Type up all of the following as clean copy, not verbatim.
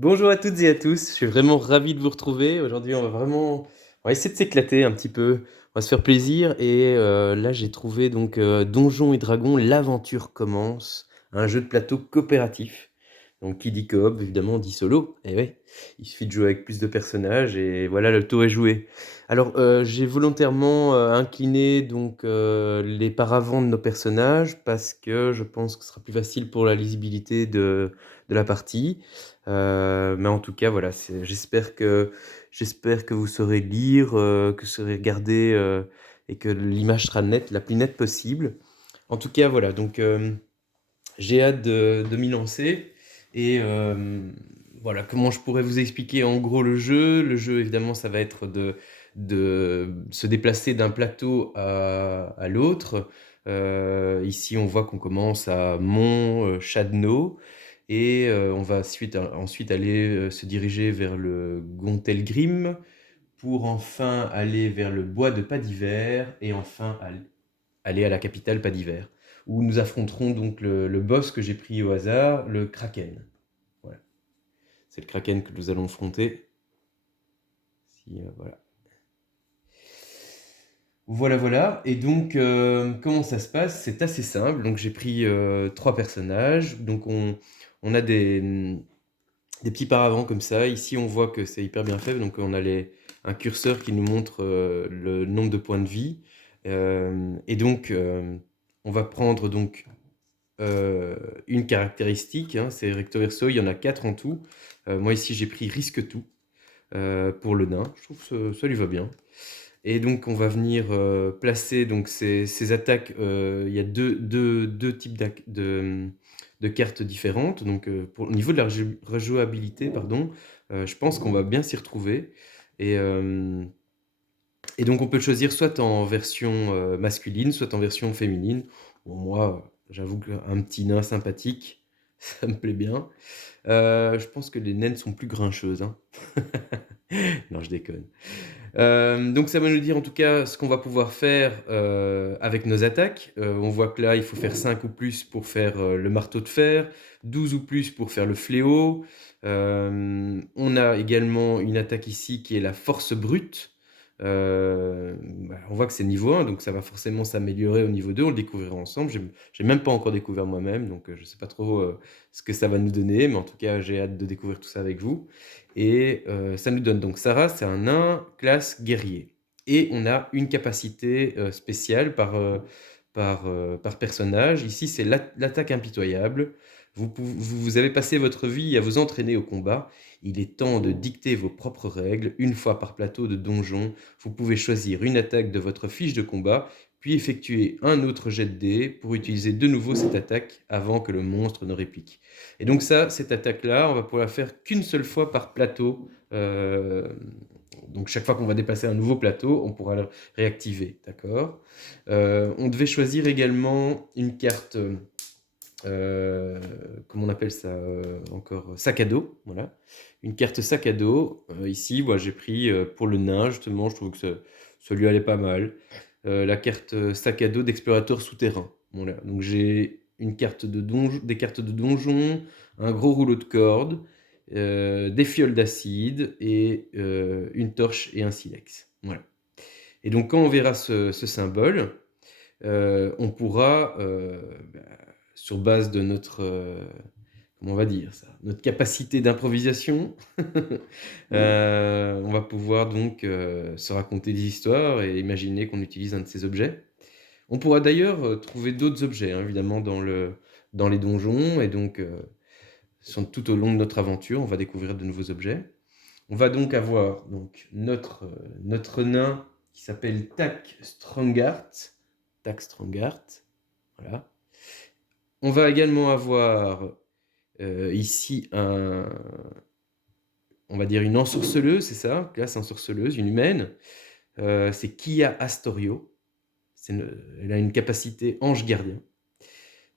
Bonjour à toutes et à tous, je suis vraiment ravi de vous retrouver. Aujourd'hui, on va essayer de s'éclater un petit peu, on va se faire plaisir et là, j'ai trouvé donc Donjons& et Dragons: L'aventure commence, un jeu de plateau coopératif. Donc qui dit coop, évidemment, dit solo. Et ouais, il suffit de jouer avec plus de personnages et voilà, le tour est joué. Alors, j'ai volontairement, incliné donc les paravents de nos personnages parce que je pense que ce sera plus facile pour la lisibilité de la partie. Mais en tout cas, voilà, j'espère que vous saurez lire, que vous saurez regarder, et que l'image sera nette, la plus nette possible. En tout cas, voilà, donc j'ai hâte de m'y lancer et voilà, comment je pourrais vous expliquer en gros le jeu? Le jeu, évidemment, ça va être de se déplacer d'un plateau à l'autre. Ici, on voit qu'on commence à Mont Chadno et on va ensuite aller se diriger vers le Gontelgrim pour enfin aller vers le bois de Pas-d'Hiver et enfin aller à la capitale Pas-d'Hiver, où nous affronterons donc le boss que j'ai pris au hasard, le Kraken. Voilà. C'est le Kraken que nous allons affronter. Voilà. Voilà, voilà. Et donc, comment ça se passe? C'est assez simple. Donc, j'ai pris 3 personnages. Donc, on a des petits paravents comme ça. Ici, on voit que c'est hyper bien fait. Donc, on a un curseur qui nous montre le nombre de points de vie. Et donc, on va prendre donc une caractéristique, hein, c'est recto verso, il y en a 4 en tout. Moi ici j'ai pris risque tout pour le nain, je trouve que ça lui va bien. Et donc on va venir placer donc ces attaques, il y a deux types de cartes différentes. Donc au niveau de la rejouabilité, pardon, je pense qu'on va bien s'y retrouver. Et, euh, et donc on peut le choisir soit en version masculine, soit en version féminine. Bon, moi, j'avoue qu'un petit nain sympathique, ça me plaît bien. Je pense que les naines sont plus grincheuses, hein. Non, je déconne. Donc ça va nous dire en tout cas ce qu'on va pouvoir faire avec nos attaques. On voit que là, il faut faire 5 ou plus pour faire le marteau de fer, 12 ou plus pour faire le fléau. On a également une attaque ici qui est la force brute. On voit que c'est niveau 1, donc ça va forcément s'améliorer au niveau 2. On le découvrira ensemble. J'ai même pas encore découvert moi-même, donc je sais pas trop ce que ça va nous donner, mais en tout cas, j'ai hâte de découvrir tout ça avec vous. Et ça nous donne donc Sarah, c'est un nain classe guerrier. Et on a une capacité spéciale par personnage. Ici, c'est l'attaque impitoyable. Vous avez passé votre vie à vous entraîner au combat. Il est temps de dicter vos propres règles. Une fois par plateau de donjon, vous pouvez choisir une attaque de votre fiche de combat, puis effectuer un autre jet de dés pour utiliser de nouveau cette attaque avant que le monstre ne réplique. Et donc ça, cette attaque-là, on va pouvoir la faire qu'une seule fois par plateau. Donc chaque fois qu'on va dépasser un nouveau plateau, on pourra le réactiver, d'accord. On devait choisir également une carte, comment on appelle ça encore, sac à dos, voilà. Une carte sac à dos. Ici, moi, j'ai pris pour le nain, justement, je trouve que ça lui allait pas mal. La carte sac à dos d'explorateur souterrain. Voilà. Donc j'ai des cartes de donjon, un gros rouleau de corde, des fioles d'acide et une torche et un silex. Voilà. Et donc quand on verra ce symbole, on pourra, bah, sur base de notre, comment on va dire ça, notre capacité d'improvisation, on va pouvoir donc se raconter des histoires et imaginer qu'on utilise un de ces objets. On pourra d'ailleurs trouver d'autres objets, hein, évidemment, dans les donjons, et donc tout au long de notre aventure, on va découvrir de nouveaux objets. On va donc avoir donc, notre nain qui s'appelle Tak Strongheart. Tak Strongheart, voilà. On va également avoir ici on va dire une ensorceleuse, c'est ça, classe ensorceleuse, une humaine. C'est Kia Astorio. Elle a une capacité ange gardien.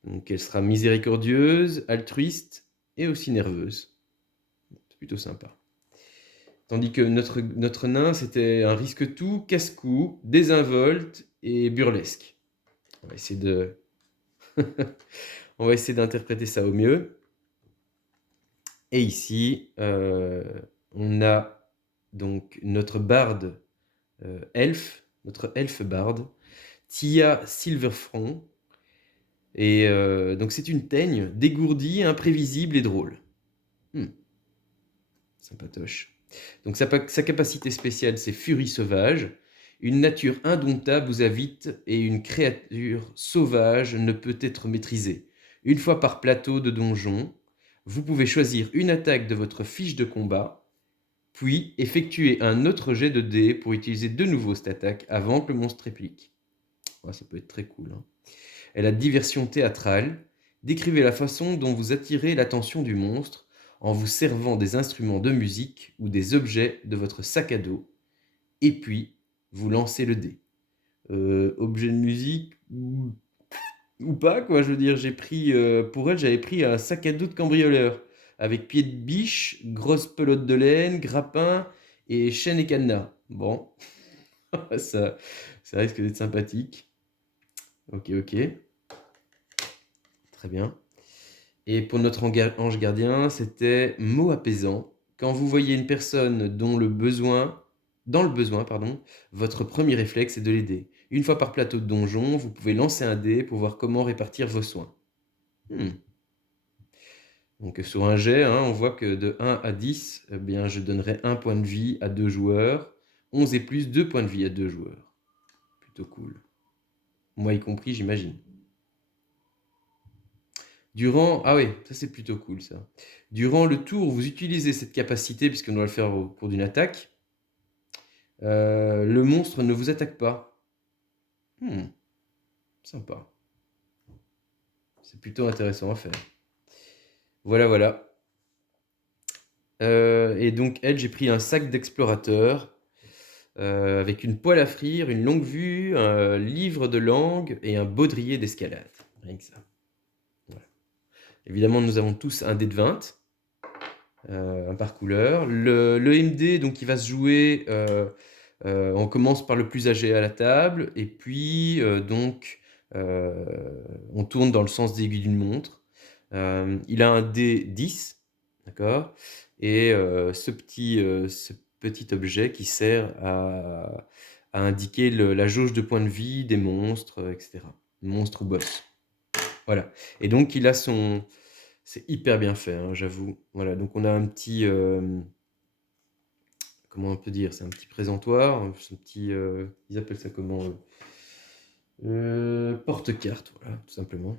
Donc elle sera miséricordieuse, altruiste et aussi nerveuse. C'est plutôt sympa. Tandis que notre nain, c'était un risque-tout, casse-cou, désinvolte et burlesque. On va essayer on va essayer d'interpréter ça au mieux. Et ici, on a donc notre barde elfe, notre elfe barde, Tia Silverfront. Et donc c'est une teigne dégourdie, imprévisible et drôle. Hmm, sympatoche. Donc sa capacité spéciale, c'est Furie sauvage. Une nature indomptable vous invite et une créature sauvage ne peut être maîtrisée. Une fois par plateau de donjon, vous pouvez choisir une attaque de votre fiche de combat, puis effectuer un autre jet de dés pour utiliser de nouveau cette attaque avant que le monstre réplique. Ouais, ça peut être très cool, hein. Elle a diversion théâtrale. Décrivez la façon dont vous attirez l'attention du monstre en vous servant des instruments de musique ou des objets de votre sac à dos. Et puis, vous lancez le dé. Objet de musique ou pas, quoi. Je veux dire, j'ai pris, pour elle, j'avais pris un sac à dos de cambrioleur avec pied de biche, grosse pelote de laine, grappin et chaîne et cadenas. Bon, ça, ça risque d'être sympathique. Ok, ok. Très bien. Et pour notre ange gardien, c'était mot apaisant. Quand vous voyez une personne dans le besoin, pardon, votre premier réflexe est de l'aider. Une fois par plateau de donjon, vous pouvez lancer un dé pour voir comment répartir vos soins. Hmm. Donc sur un jet, hein, on voit que de 1 à 10, eh bien, je donnerai 1 point de vie à 2 joueurs. 11 et plus, 2 points de vie à 2 joueurs. Plutôt cool. Moi y compris, j'imagine. Ah oui, ça c'est plutôt cool ça. Durant le tour, vous utilisez cette capacité, puisqu'on doit le faire au cours d'une attaque. Le monstre ne vous attaque pas. Hmm, sympa. C'est plutôt intéressant à faire. Voilà, voilà. Et donc, elle, j'ai pris un sac d'explorateur avec une poêle à frire, une longue vue, un livre de langue et un baudrier d'escalade. Rien que ça. Voilà. Évidemment, nous avons tous un dé de 20. Un par couleur. Le MD, donc, il va se jouer. On commence par le plus âgé à la table, et puis on tourne dans le sens des aiguilles d'une montre. Il a un dé 10, d'accord? Et ce petit objet qui sert à indiquer la jauge de points de vie des monstres, etc. Monstres ou boss. Voilà. Et donc, il a son. C'est hyper bien fait, hein, j'avoue. Voilà, donc on a un petit. Comment on peut dire? C'est un petit présentoir, c'est un petit. Ils appellent ça comment? Porte-carte, voilà, tout simplement.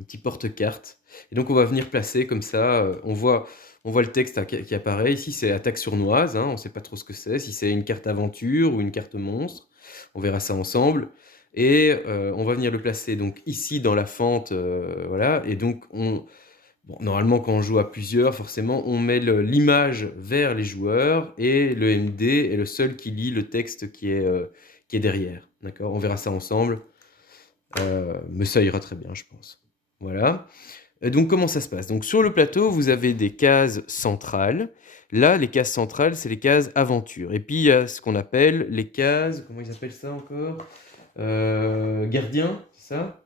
Un petit porte-carte. Et donc on va venir placer comme ça. On voit le texte qui apparaît. Ici, c'est attaque sournoise, hein, on ne sait pas trop ce que c'est. Si c'est une carte aventure ou une carte monstre, on verra ça ensemble. Et on va venir le placer donc ici dans la fente, voilà. Et donc bon, normalement, quand on joue à plusieurs, forcément, on met l'image vers les joueurs et le MD est le seul qui lit le texte qui est derrière. D'accord? On verra ça ensemble. Mais ça ira très bien, je pense. Voilà. Donc, comment ça se passe? Donc, sur le plateau, vous avez des cases centrales. Là, les cases centrales, c'est les cases aventure. Et puis, il y a ce qu'on appelle les cases. Comment ils appellent ça encore? Gardiens, c'est ça?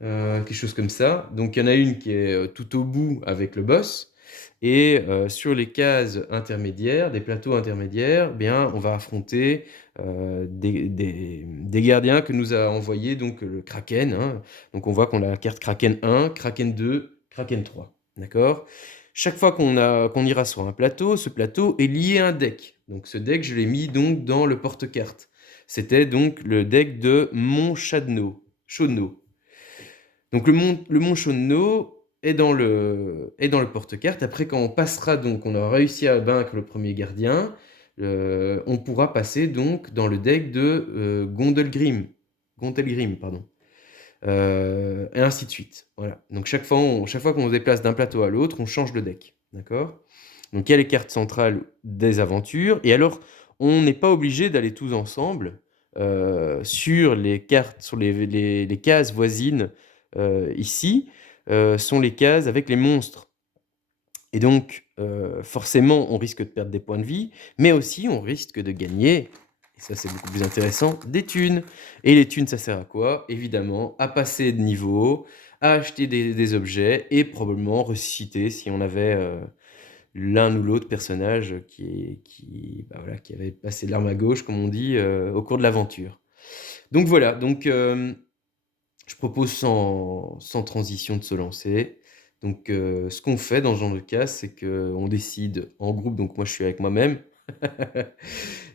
Quelque chose comme ça. Donc, il y en a une qui est tout au bout avec le boss. Et sur les cases intermédiaires, des plateaux intermédiaires, bien, on va affronter des gardiens que nous a envoyé donc le Kraken, hein. Donc, on voit qu'on a la carte Kraken 1, Kraken 2, Kraken 3. D'accord? Chaque fois qu'on ira sur un plateau, ce plateau est lié à un deck. Donc, ce deck, je l'ai mis donc dans le porte-carte. C'était donc le deck de Mont Chadno. Donc le mont Shonno est dans le porte-carte. Après, quand on passera, donc on aura réussi à vaincre le premier gardien, on pourra passer donc dans le deck de Gondelgrim, pardon. Et ainsi de suite. Voilà. Donc chaque fois qu'on se déplace d'un plateau à l'autre, on change de deck. D'accord? Donc il y a les cartes centrales des aventures. Et alors, on n'est pas obligé d'aller tous ensemble sur les cartes, sur les cases voisines. Ici sont les cases avec les monstres. Et donc, forcément, on risque de perdre des points de vie, mais aussi on risque de gagner, et ça c'est beaucoup plus intéressant, des thunes. Et les thunes, ça sert à quoi? Évidemment, à passer de niveau, à acheter des objets et probablement ressusciter l'un ou l'autre personnage qui avait passé l'arme à gauche, comme on dit, au cours de l'aventure. Donc voilà, je propose sans transition de se lancer. Donc, ce qu'on fait dans ce genre de cas, c'est qu'on décide en groupe, donc moi je suis avec moi-même.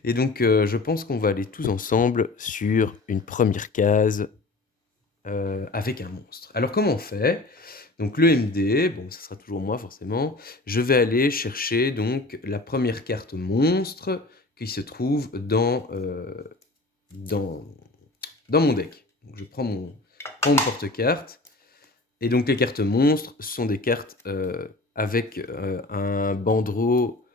Et donc, je pense qu'on va aller tous ensemble sur une première case avec un monstre. Alors, comment on fait? Donc, le MD, bon, ça sera toujours moi forcément. Je vais aller chercher donc la première carte monstre qui se trouve dans, dans mon deck. Donc, je prends mon porte-carte. Et donc, les cartes monstres sont des cartes avec un bandeau,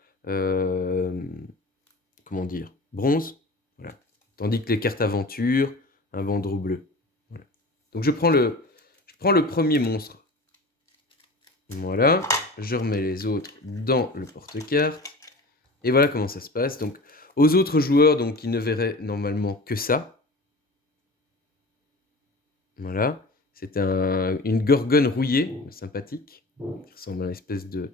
comment dire, bronze. Voilà. Tandis que les cartes aventure, un bandeau bleu. Voilà. Donc, je prends le premier monstre. Voilà. Je remets les autres dans le porte-carte. Et voilà comment ça se passe. Donc, aux autres joueurs, donc, ils ne verraient normalement que ça. Voilà. C'est une gorgone rouillée, sympathique, qui ressemble à une espèce de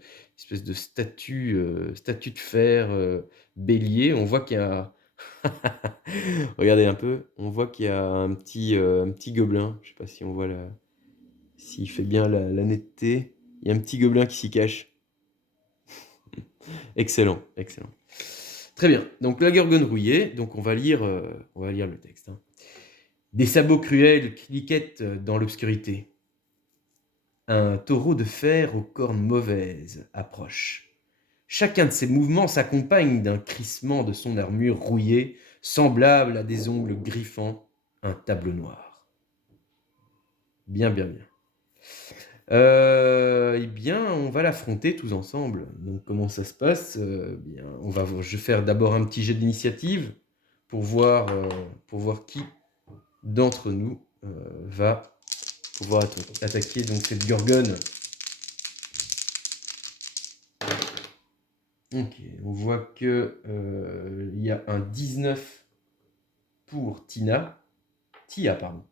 statue de fer bélier. On voit qu'il y a... Regardez un peu, on voit qu'il y a un petit gobelin. Je ne sais pas si on voit s'il fait bien la netteté. Il y a un petit gobelin qui s'y cache. Excellent, excellent. Très bien. Donc la gorgone rouillée. Donc on va lire le texte. Hein. Des sabots cruels cliquettent dans l'obscurité. Un taureau de fer aux cornes mauvaises approche. Chacun de ses mouvements s'accompagne d'un crissement de son armure rouillée, semblable à des ongles griffant un tableau noir. Bien, bien, bien. Eh bien, on va l'affronter tous ensemble. Donc, comment ça se passe? Bien, je vais faire d'abord un petit jet d'initiative pour voir qui d'entre nous va pouvoir attaquer donc cette gorgone. Ok, on voit que il y a un 19 pour Tia, pardon.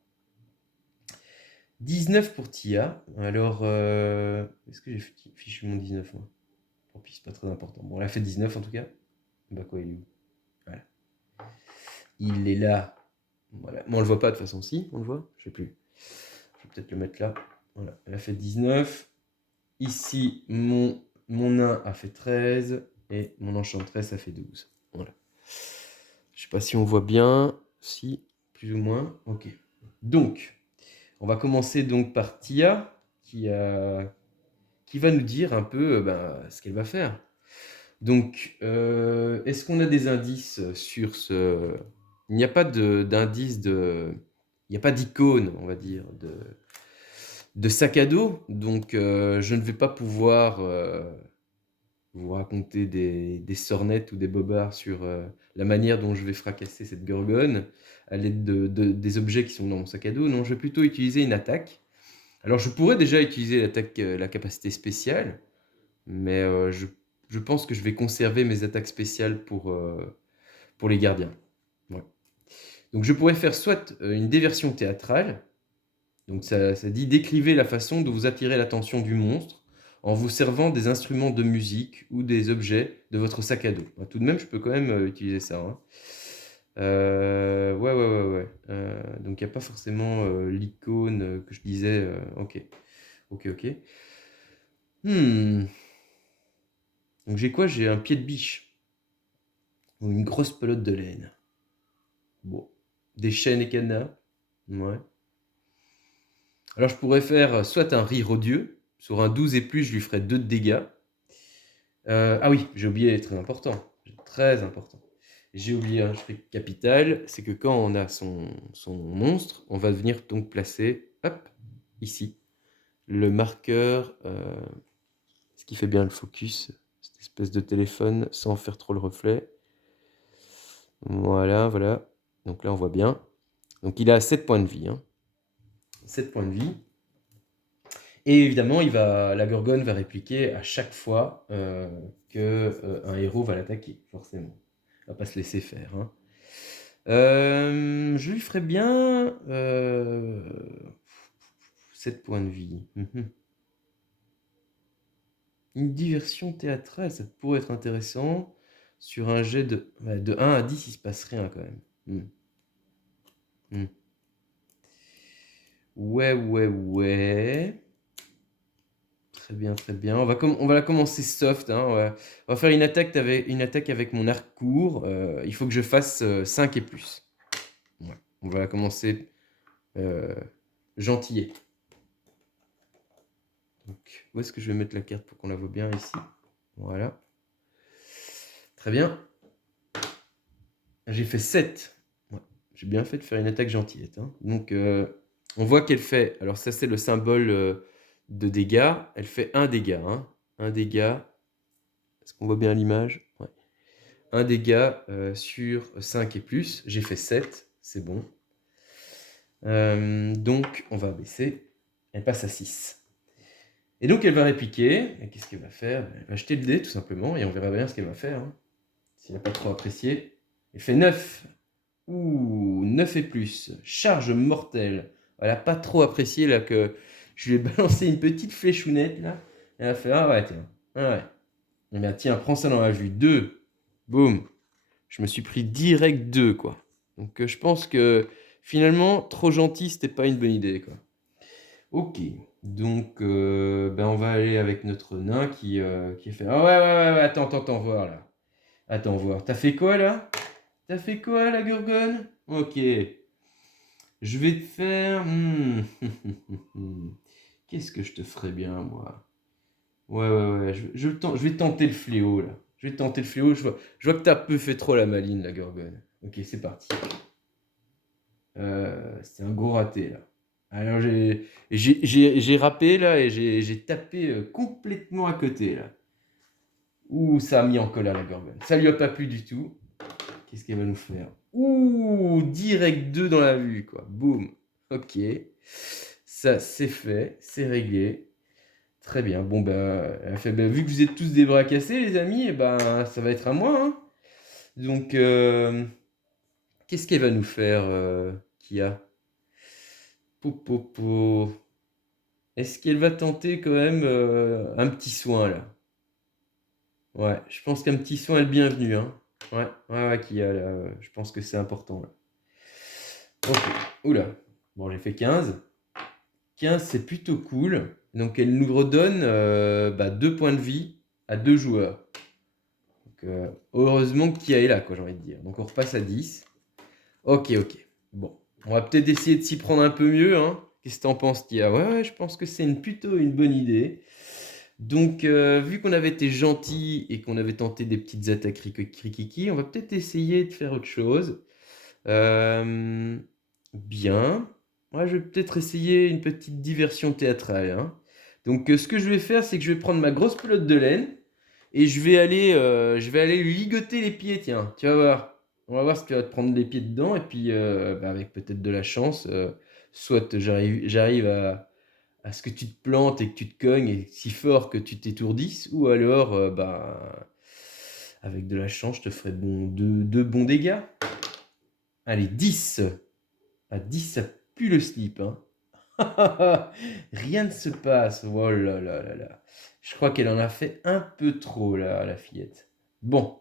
19 pour Tia. Alors, est-ce que j'ai fichu mon 19 moi? Tant pis, c'est pas très important. Bon, elle a fait 19 en tout cas. Bah quoi, il est où? Voilà. Il est là. Voilà. Mais on le voit pas de toute façon. Si, on le voit? Je sais plus. Je vais peut-être le mettre là. Voilà. Elle a fait 19. Ici, mon nain a fait 13. Et mon enchanteresse a fait 12. Voilà. Je sais pas si on voit bien. Si, plus ou moins. Ok. Donc, on va commencer donc par Tia, qui va nous dire un peu ce qu'elle va faire. Donc, est-ce qu'on a des indices sur ce... Il n'y a pas d'indice il n'y a pas d'icône, on va dire, de sac à dos. Donc, je ne vais pas pouvoir vous raconter des sornettes ou des bobards sur la manière dont je vais fracasser cette gorgone à l'aide des objets qui sont dans mon sac à dos. Non, je vais plutôt utiliser une attaque. Alors, je pourrais déjà utiliser la capacité spéciale, mais je pense que je vais conserver mes attaques spéciales pour les gardiens. Ouais. Donc, je pourrais faire soit une déversion théâtrale. Donc, ça dit décrivez la façon dont vous attirez l'attention du monstre en vous servant des instruments de musique ou des objets de votre sac à dos. Tout de même, je peux quand même utiliser ça. Hein. Ouais. Donc, il n'y a pas forcément l'icône que je disais. Ok. Donc, j'ai quoi? J'ai un pied de biche. Ou une grosse pelote de laine. Bon. Des chaînes et cadenas. Ouais. Alors, je pourrais faire soit un rire odieux. Sur un 12 et plus, je lui ferai 2 de dégâts. Ah oui, j'ai oublié, très important. Très important. J'ai oublié un truc capital, c'est que quand on a son monstre, on va venir donc placer, hop, ici, le marqueur, ce qui fait bien le focus, cette espèce de téléphone, sans faire trop le reflet. Voilà. Donc là, on voit bien. Donc il a 7 points de vie. 7 points de vie. Et évidemment, la gorgone va répliquer à chaque fois qu'un héros va l'attaquer, forcément. Il va pas se laisser faire. Je lui ferai bien 7 points de vie. Une diversion théâtrale, ça pourrait être intéressant. Sur un jet de 1 à 10, il se passe rien quand même. Ouais, ouais, ouais. Très bien, très bien. On va la commencer soft, hein. On va faire une attaque avec mon arc court. Il faut que je fasse 5 et plus. Ouais. On va la commencer gentillet. Donc, où est-ce que je vais mettre la carte pour qu'on la voit bien ici? Voilà. Très bien. J'ai fait 7. Ouais. J'ai bien fait de faire une attaque gentillette, hein. Donc, on voit qu'elle fait... Alors ça, c'est le symbole de dégâts. Elle fait 1 dégât, hein. 1 dégât. Est-ce qu'on voit bien l'image? Ouais. 1 dégât sur 5 et plus. J'ai fait 7. C'est bon. Donc, on va baisser. Elle passe à 6. Et donc, elle va répliquer. Et qu'est-ce qu'elle va faire? Elle va jeter le dé, tout simplement. Et on verra bien ce qu'elle va faire, hein. S'il n'a pas trop apprécié. Elle fait 9. Ouh, 9 et plus. Charge mortelle. Elle n'a pas trop apprécié là que je lui ai balancé une petite fléchounette là. Elle a fait, ah ouais, tiens. Ah ouais. Eh bien, tiens, prends ça dans la vue. 2. Boum. Je me suis pris direct 2, quoi. Donc, je pense que finalement, trop gentil, c'était pas une bonne idée, quoi. Ok. Donc, ben, on va aller avec notre nain qui fait. Ah ouais, ouais, ouais, ouais, attends, voir là. Attends, voir. T'as fait quoi là? T'as fait quoi la Gorgone? Ok. Je vais te faire. Qu'est-ce que je te ferais bien, moi? Ouais, ouais, ouais. Je vais tenter le fléau, là. Je vais tenter le fléau. Je vois que t'as peu fait trop la maline, la Gorgone. Ok, c'est parti. C'est un gros raté, là. Alors, j'ai râpé, là, et j'ai tapé complètement à côté, là. Ouh, ça a mis en colère, la Gorgone. Ça lui a pas plu du tout. Qu'est-ce qu'elle va nous faire? Ouh, direct 2 dans la vue, quoi. Boum. Ok. Ça, c'est fait. C'est réglé. Très bien. Bon, ben, elle fait, ben, vu que vous êtes tous des bras cassés, les amis, eh ben, ça va être à moi, hein. Donc, qu'est-ce qu'elle va nous faire, Kia? Popo. Est-ce qu'elle va tenter quand même un petit soin, là? Ouais, je pense qu'un petit soin est le bienvenu, hein. Ouais, ouais, ouais, Kia, là, je pense que c'est important, là. Ok. Oula. Bon, j'ai fait 15. 15, c'est plutôt cool. Donc, elle nous redonne 2 points de vie à 2 joueurs. Donc, heureusement Kia est là, quoi, j'ai envie de dire. Donc, on repasse à 10. Ok. Bon, on va peut-être essayer de s'y prendre un peu mieux, hein. Qu'est-ce que t'en penses, Kia? Ouais, je pense que c'est plutôt une bonne idée. Donc, vu qu'on avait été gentil et qu'on avait tenté des petites attaques rikiki, on va peut-être essayer de faire autre chose. Bien. Ouais, je vais peut-être essayer une petite diversion théâtrale, hein. Donc, ce que je vais faire, c'est que je vais prendre ma grosse pelote de laine et je vais aller lui ligoter les pieds, tiens. Tu vas voir. On va voir si tu vas te prendre les pieds dedans et puis, avec peut-être de la chance, soit j'arrive à ce que tu te plantes et que tu te cognes et si fort que tu t'étourdisses, ou alors, avec de la chance, je te ferai deux bons dégâts. Allez, 10. À 10, ça pue le slip, hein. Rien ne se passe. Oh là là là là. Je crois qu'elle en a fait un peu trop, là, la fillette. Bon.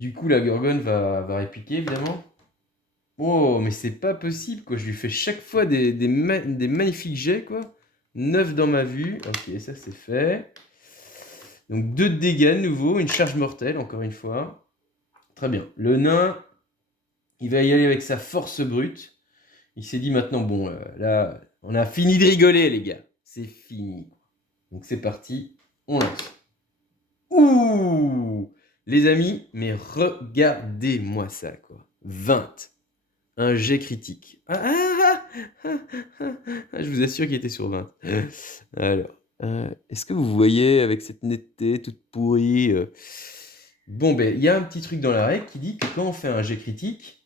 Du coup, la Gorgone va répliquer, évidemment. Oh, mais c'est pas possible, quoi. Je lui fais chaque fois des magnifiques jets, quoi. 9 dans ma vue. Ok, ça, c'est fait. Donc, 2 de dégâts, de nouveau. Une charge mortelle, encore une fois. Très bien. Le nain, il va y aller avec sa force brute. Il s'est dit maintenant, bon, là, on a fini de rigoler, les gars. C'est fini. Donc c'est parti, on lance. Ouh! Les amis, mais regardez-moi ça, quoi. 20. Un jet critique. Je vous assure qu'il était sur 20. Alors, est-ce que vous voyez avec cette netteté toute pourrie Bon, ben, il y a un petit truc dans la règle qui dit que quand on fait un jet critique,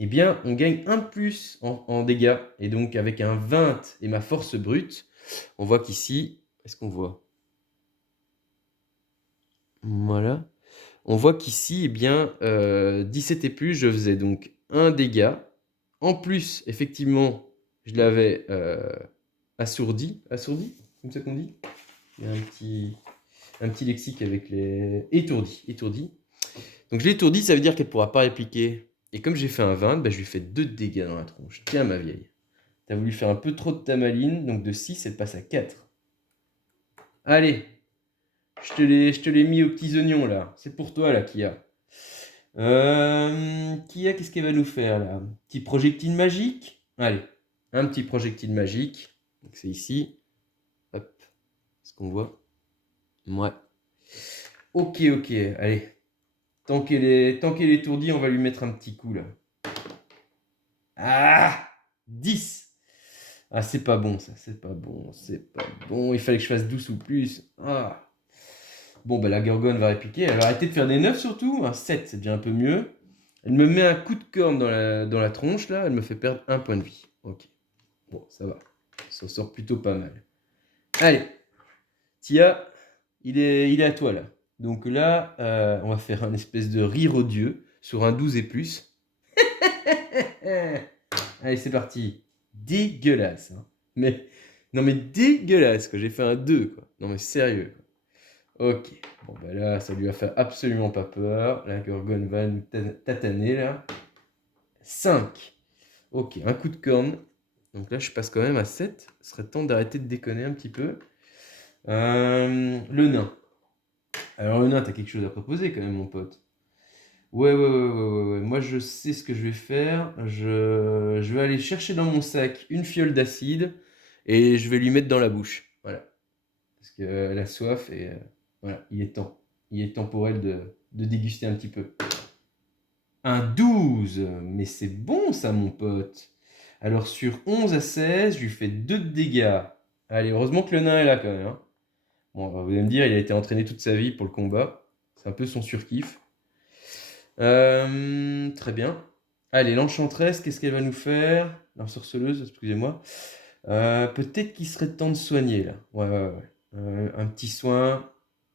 eh bien, on gagne 1 de plus en dégâts. Et donc, avec un 20 et ma force brute, on voit qu'ici, est-ce qu'on voit? Voilà. On voit qu'ici, eh bien, 17 et plus, je faisais donc 1 dégât. En plus, effectivement, je l'avais assourdi. Assourdi? Comme ça qu'on dit? Il y a un petit lexique avec les... Étourdi, étourdi. Donc je l'ai étourdi, ça veut dire qu'elle ne pourra pas répliquer. Et comme j'ai fait un 20, bah, je lui fais 2 de dégâts dans la tronche. Tiens ma vieille. T'as voulu faire un peu trop de tamaline, donc de 6, elle passe à 4. Allez, je te l'ai mis aux petits oignons là. C'est pour toi là, Kia. Kia, qu'est-ce qu'elle va nous faire là? Un petit projectile magique? Allez, un petit projectile magique. Donc c'est ici. Hop. Est-ce qu'on voit? Ouais. Ok, ok, allez. Tant qu'elle est étourdie, on va lui mettre un petit coup là. Ah! 10! Ah, c'est pas bon ça, c'est pas bon, c'est pas bon. Il fallait que je fasse 12 ou plus. Ah! Bon, bah la Gorgone va répliquer. Elle va arrêter de faire des 9 surtout. Un 7, c'est déjà un peu mieux. Elle me met un coup de corne dans la tronche là. Elle me fait perdre 1 point de vie. Ok. Bon, ça va. Ça sort plutôt pas mal. Allez. Tia, il est à toi là. Donc là, on va faire un espèce de rire odieux sur un 12 et plus. Allez, c'est parti. Dégueulasse. Hein. Mais, non mais dégueulasse quoi. J'ai fait un 2 quoi. Non mais sérieux. Ok. Bon bah là, ça lui a fait absolument pas peur. La Gorgone va nous tataner là. 5. Ok, un coup de corne. Donc là, je passe quand même à 7. Ce serait temps d'arrêter de déconner un petit peu. Le nain. Alors le nain, t'as quelque chose à proposer quand même, mon pote. Ouais. Moi, je sais ce que je vais faire. Je vais aller chercher dans mon sac une fiole d'acide et je vais lui mettre dans la bouche. Voilà. Parce qu'elle a soif et voilà, il est temps. Il est temps pour elle de déguster un petit peu. Un 12, mais c'est bon ça, mon pote. Alors sur 11 à 16, je lui fais 2 de dégâts. Allez, heureusement que le nain est là quand même. Hein. Bon, vous allez me dire, il a été entraîné toute sa vie pour le combat. C'est un peu son surkiff. Très bien. Allez, l'enchanteresse, qu'est-ce qu'elle va nous faire? L'ensorceleuse, excusez-moi. Peut-être qu'il serait temps de soigner là. Ouais. Un petit soin,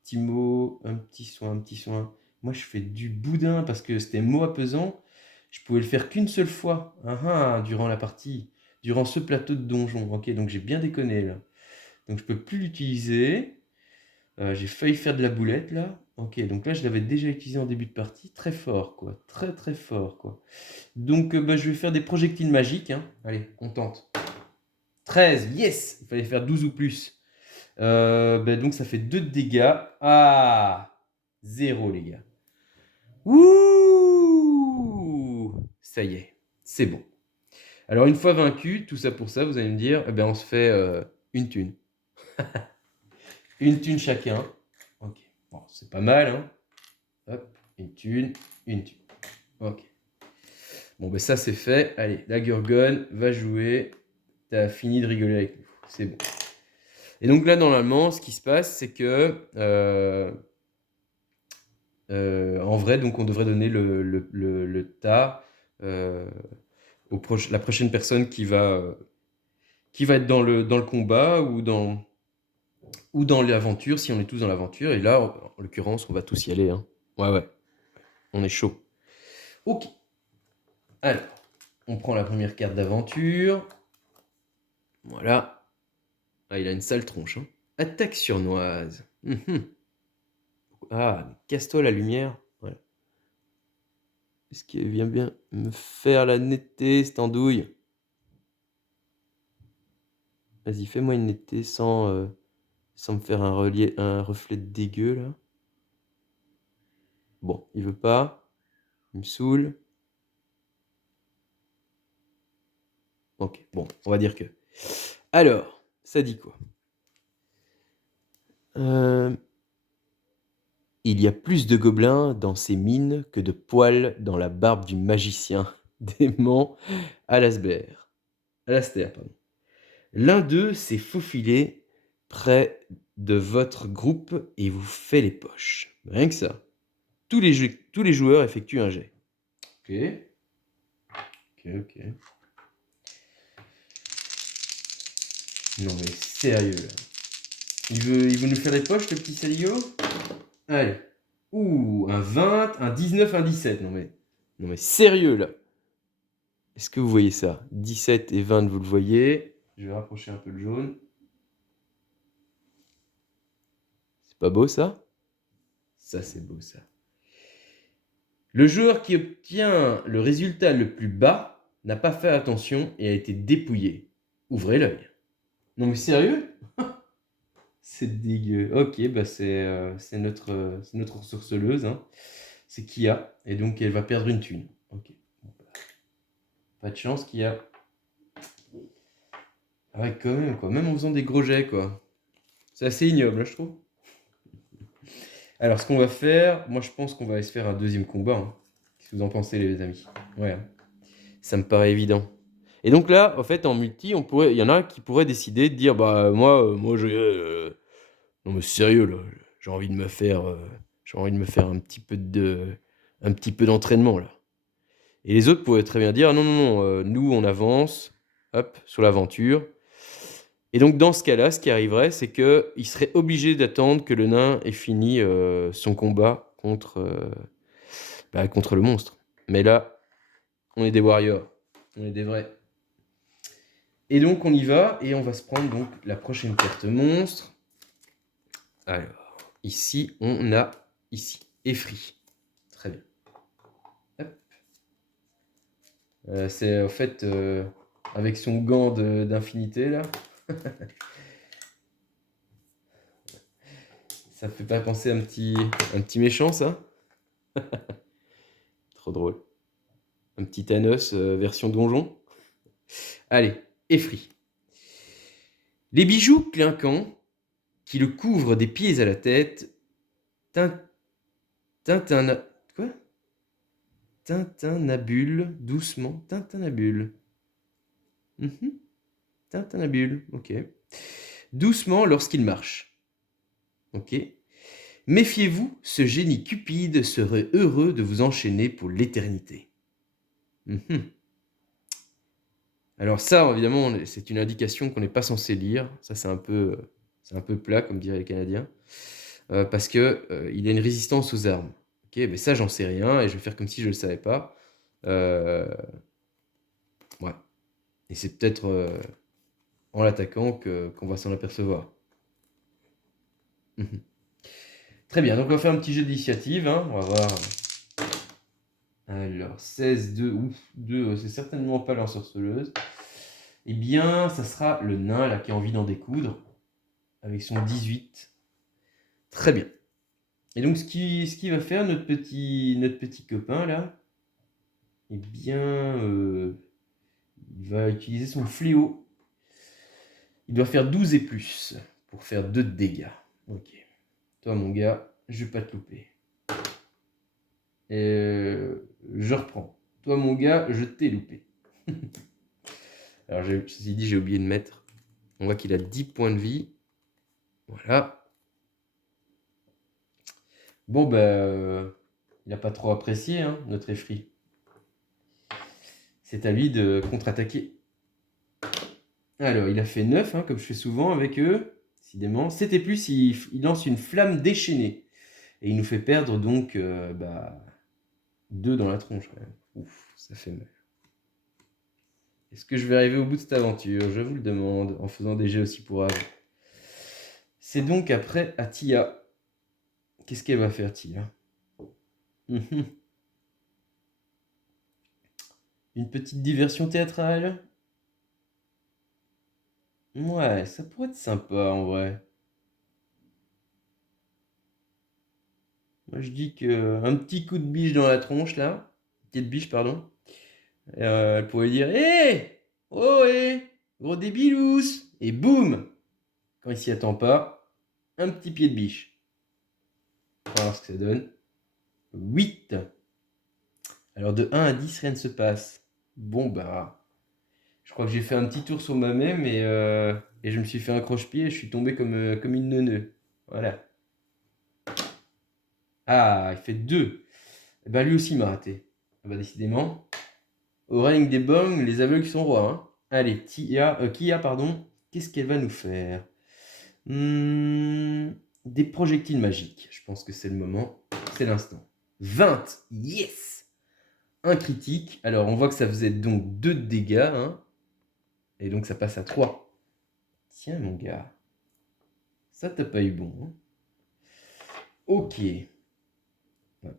petit mot, un petit soin, un petit soin. Moi, je fais du boudin parce que c'était mot apaisant. Je pouvais le faire qu'une seule fois, durant la partie, durant ce plateau de donjon. Ok, donc j'ai bien déconné là. Donc je peux plus l'utiliser. J'ai failli faire de la boulette là. Ok, donc là je l'avais déjà utilisé en début de partie. Très fort quoi. Très très fort quoi. Donc bah, je vais faire des projectiles magiques. Hein. Allez, on tente. 13, yes! Il fallait faire 12 ou plus. Bah, donc ça fait 2 de dégâts. Ah! 0 les gars. Ouh! Ça y est, c'est bon. Alors une fois vaincu, tout ça pour ça, vous allez me dire, eh ben, on se fait une thune. Une thune chacun. Ok, bon, c'est pas mal. Hein. Hop, une thune, une thune. Ok. Bon, ben ça c'est fait. Allez, la Gorgone va jouer. T'as fini de rigoler avec nous. C'est bon. Et donc là, normalement, ce qui se passe, c'est que en vrai, donc on devrait donner le tas la prochaine personne qui va être dans le combat ou dans l'aventure, si on est tous dans l'aventure. Et là, en l'occurrence, on va tous y aller. Hein. Ouais, on est chaud. Ok. Alors, on prend la première carte d'aventure. Voilà. Ah, il a une sale tronche. Hein. Attaque surnoise. Ah, casse-toi la lumière. Voilà. Est-ce qu'il vient bien me faire la netteté, cette andouille? Vas-y, fais-moi une netteté sans me faire un reflet de dégueu, là. Bon, il veut pas. Il me saoule. Ok, bon, on va dire que... Alors, ça dit quoi? Il y a plus de gobelins dans ces mines que de poils dans la barbe du magicien dément Alasbert. Alastair, pardon. L'un d'eux s'est faufilé près de votre groupe et vous fait les poches. Rien que ça. Tous les joueurs effectuent un jet. Ok. Non mais sérieux là. Il veut nous faire les poches, le petit saligo? Allez. Ouh, un 20, un 19, un 17. Non mais sérieux là. Est-ce que vous voyez ça? 17 et 20, vous le voyez. Je vais rapprocher un peu le jaune. Pas beau ça? Ça, c'est beau ça. Le joueur qui obtient le résultat le plus bas n'a pas fait attention et a été dépouillé. Ouvrez l'œil. Non mais sérieux? C'est dégueu. Ok, bah c'est notre ressourceleuse, hein. C'est Kia, et donc elle va perdre une thune. Ok. Bon, bah, pas de chance, Kia. Ah ouais, quand même, quoi. Même en faisant des gros jets, quoi. C'est assez ignoble, hein, je trouve. Alors, ce qu'on va faire, moi je pense qu'on va aller se faire un deuxième combat, hein. Qu'est-ce que vous en pensez, les amis? Ouais. Ça me paraît évident. Et donc là, en fait, en multi, il y en a un qui pourrait décider de dire, bah moi, non mais sérieux là, j'ai envie de me faire un petit peu d'entraînement là. Et les autres pourraient très bien dire, non, non, non, nous on avance, hop, sur l'aventure. Et donc dans ce cas-là, ce qui arriverait, c'est qu'il serait obligé d'attendre que le nain ait fini son combat contre le monstre. Mais là, on est des warriors, on est des vrais. Et donc on y va, et on va se prendre donc la prochaine carte monstre. Alors, ici, on a Effri. Très bien. Hop. C'est en fait avec son gant d'infinité là. Ça fait pas penser à un petit méchant, ça? Trop drôle. Un petit Thanos version donjon. Allez, Effri. Les bijoux clinquants qui le couvrent des pieds à la tête quoi? Tintinabule doucement. Tintinabule. Tintinabule, ok. Doucement lorsqu'il marche. Ok. Méfiez-vous, ce génie cupide serait heureux de vous enchaîner pour l'éternité. Alors ça, évidemment, c'est une indication qu'on n'est pas censé lire. Ça, c'est un peu plat, comme diraient les Canadiens. Parce que il a une résistance aux armes. Ok, mais ça, j'en sais rien, et je vais faire comme si je ne le savais pas. Ouais. Et c'est peut-être en l'attaquant qu'on va s'en apercevoir. Très bien, donc on va faire un petit jeu d'initiative, hein. On va voir. Alors, 16, 2, ouf, 2, c'est certainement pas l'ensorceleuse. Eh bien, ça sera le nain, là, qui a envie d'en découdre, avec son 18. Très bien. Et donc, ce qui va faire notre petit copain, là, eh bien, il va utiliser son fléau. Il doit faire 12 et plus pour faire 2 de dégâts. Ok. Toi, mon gars, je vais pas te louper. Et je reprends. Toi, mon gars, je t'ai loupé. Alors, ceci dit, j'ai oublié de mettre. On voit qu'il a 10 points de vie. Voilà. Bon, il n'a pas trop apprécié, hein, notre Effri. C'est à lui de contre-attaquer. Alors, il a fait 9, hein, comme je fais souvent avec eux. Décidément. 7 et plus, il lance une flamme déchaînée. Et il nous fait perdre donc 2 dans la tronche, quand même. Ouf, ça fait mal. Est-ce que je vais arriver au bout de cette aventure? Je vous le demande, en faisant des jets aussi pour âge. C'est donc après à Tia. Qu'est-ce qu'elle va faire, Tia? Une petite diversion théâtrale? Ouais, ça pourrait être sympa en vrai. Moi je dis que un petit coup de biche dans la tronche là, petite biche pardon, elle pourrait dire hé, oh hé, gros débilous, et boum, quand il s'y attend pas, un petit pied de biche. On va voir ce que ça donne. 8. Alors de 1 à 10, rien ne se passe. Bon je crois que j'ai fait un petit tour sur moi-même et je me suis fait un croche-pied et je suis tombé comme une neuneu. Voilà. Ah, il fait 2. Eh ben lui aussi m'a raté. Ah bah décidément. Au règne des bongs, les aveugles sont rois, hein. Allez, Kia, pardon. Qu'est-ce qu'elle va nous faire? Des projectiles magiques. Je pense que c'est le moment. C'est l'instant. 20. Yes! Un critique. Alors, on voit que ça faisait donc 2 de dégâts, hein. Et donc, ça passe à 3. Tiens, mon gars. Ça, t'as pas eu bon, hein. Ok. Ouais,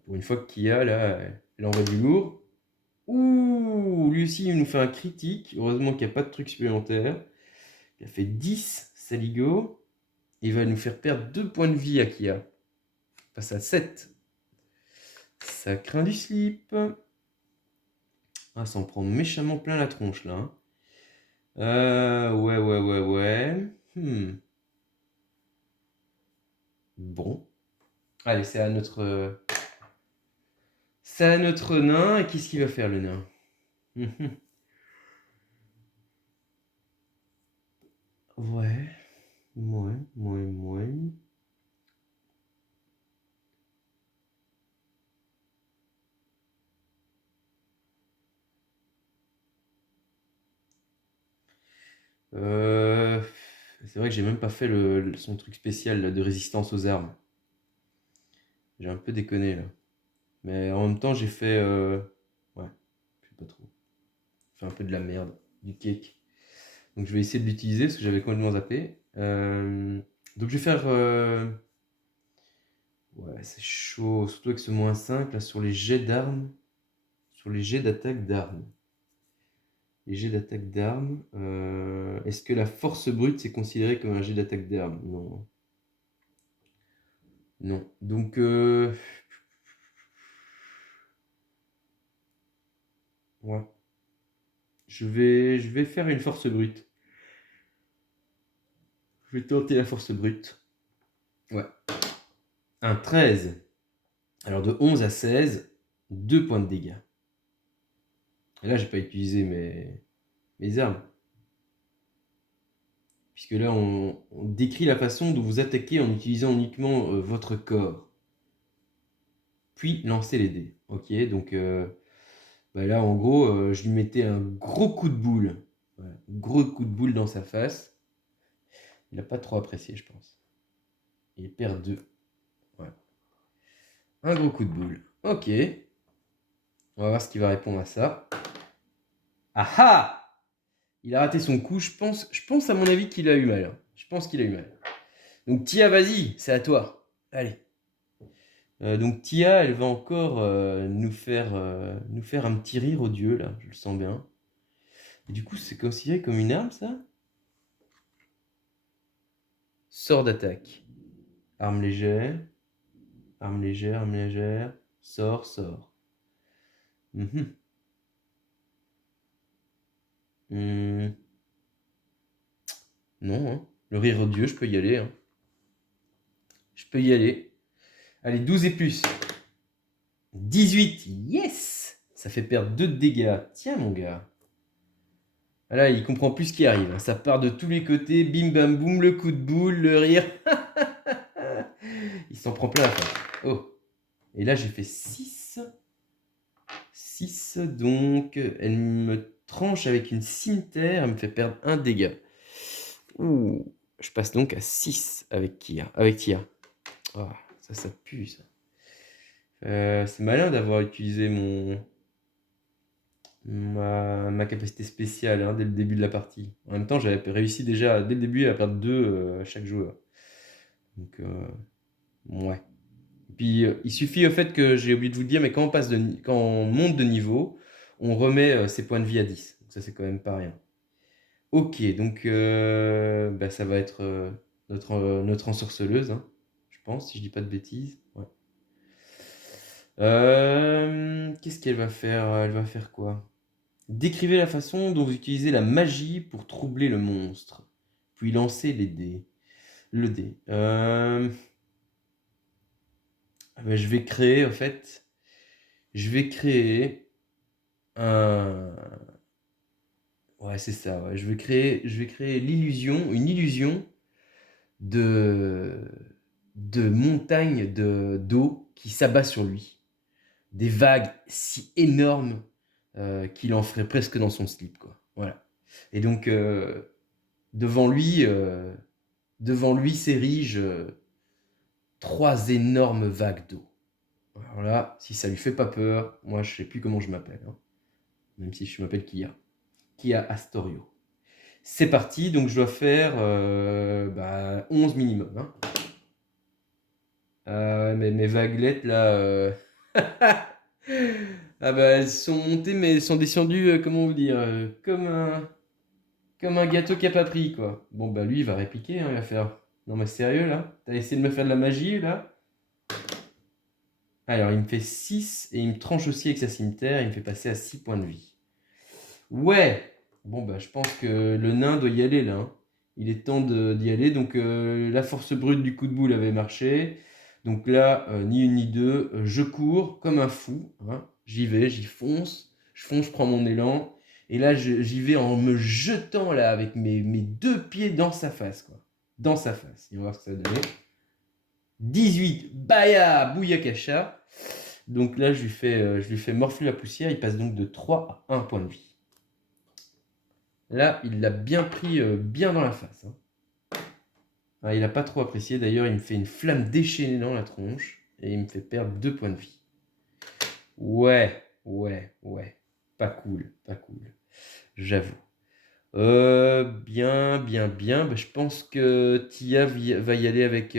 pour une fois que Kia, là, elle envoie du lourd. Ouh, lui aussi, il nous fait un critique. Heureusement qu'il n'y a pas de truc supplémentaire. Il a fait 10, Saligo. Il va nous faire perdre 2 points de vie à Kia. Passe à 7. Ça craint du slip. Ah, ça en prend méchamment plein la tronche, là. Ouais. Bon. Allez, c'est à notre nain. Et qu'est-ce qu'il va faire, le nain? Ouais. Ouais. Euh, C'est vrai que j'ai même pas fait son truc spécial là, de résistance aux armes. J'ai un peu déconné là. Mais en même temps, j'ai fait. Ouais, je sais pas trop. J'ai fait un peu de la merde, du cake. Donc je vais essayer de l'utiliser parce que j'avais complètement zappé. Donc je vais faire. Ouais, c'est chaud. Surtout avec ce -5 là sur les jets d'armes. Sur les jets d'attaque d'armes. Les jets d'attaque d'armes. Est-ce que la force brute c'est considéré comme un jet d'attaque d'armes? Non. Non. Donc. Ouais. Je vais faire une force brute. Je vais tenter la force brute. Ouais. Un 13. Alors de 11 à 16, 2 points de dégâts. Et là, j'ai pas utilisé mes armes. Puisque là, on décrit la façon dont vous attaquez en utilisant uniquement votre corps. Puis lancez les dés. Ok, donc bah là, en gros, je lui mettais un gros coup de boule. Voilà, gros coup de boule dans sa face. Il n'a pas trop apprécié, je pense. Il perd 2. Ouais. Un gros coup de boule. Ok. On va voir ce qu'il va répondre à ça. Ah ah! Il a raté son coup. Je pense à mon avis qu'il a eu mal. Hein. Je pense qu'il a eu mal. Donc Tia, vas-y, c'est à toi. Allez. Donc Tia, elle va encore nous faire un petit rire odieux, là. Je le sens bien. Et du coup, c'est considéré comme une arme, ça? Sort d'attaque. Arme légère. Arme légère. Sort. Mhm. Hmm. Non, hein. Le rire odieux, je peux y aller. Hein. Je peux y aller. Allez, 12 et plus. 18, yes! Ça fait perdre 2 de dégâts. Tiens, mon gars. Là, il comprend plus ce qui arrive. Hein. Ça part de tous les côtés. Bim, bam, boum, le coup de boule, le rire. Il s'en prend plein la face. Oh. Et là, j'ai fait 6. 6, donc elle me tranche avec une cimeterre. Elle me fait perdre 1 dégât. Ouh. Je passe donc à 6 avec Tia. Oh, ça pue, ça. C'est malin d'avoir utilisé ma capacité spéciale hein, dès le début de la partie. En même temps, j'avais réussi déjà dès le début à perdre 2 à chaque joueur. Donc, ouais. Et puis, il suffit au fait que j'ai oublié de vous le dire, mais quand on monte de niveau, on remet ses points de vie à 10. Donc ça, c'est quand même pas rien. Ok, donc bah, ça va être notre ensorceleuse, hein, je pense, si je dis pas de bêtises. Ouais. Qu'est-ce qu'elle va faire? Elle va faire quoi? Décrivez la façon dont vous utilisez la magie pour troubler le monstre, puis lancez les dés. Le dé. Ben, je vais créer un. Ouais, c'est ça. Ouais. Je vais créer une illusion de, de montagne d'eau qui s'abat sur lui. Des vagues si énormes qu'il en ferait presque dans son slip, quoi. Voilà. Et donc, devant lui, euh, devant lui s'érigent 3 énormes vagues d'eau. Alors là, si ça lui fait pas peur, moi je sais plus comment je m'appelle, hein. Même si je m'appelle Kia Astorio. C'est parti, donc je dois faire 11 minimum. Hein. Ah ouais, mais mes vaguelettes là, ah bah elles sont montées mais elles sont descendues, comment vous dire, comme un gâteau qui a pas pris quoi. Bon bah lui il va répliquer, hein, il va faire: «Non mais sérieux là? T'as essayé de me faire de la magie là?» Alors il me fait 6 et il me tranche aussi avec sa cimeterre, il me fait passer à 6 points de vie. Ouais! Bon bah je pense que le nain doit y aller là, hein. Il est temps d'y aller, donc la force brute du coup de boule avait marché. Donc là, ni une ni deux, je cours comme un fou, hein. J'y vais, j'y fonce, je fonce, je prends mon élan, et là j'y vais en me jetant là avec mes deux pieds dans sa face, quoi. Dans sa face. Et on va voir ce que ça va donner. 18, Baya, Bouyakacha. Donc là, je lui fais morfler la poussière, il passe donc de 3 à 1 point de vie. Là, il l'a bien pris, bien dans la face, hein. Ah, il n'a pas trop apprécié, d'ailleurs, il me fait une flamme déchaînée dans la tronche, et il me fait perdre 2 points de vie. Ouais, ouais, ouais. Pas cool, pas cool. J'avoue. Bien, bien, bien. Bah, je pense que Tia va y aller avec...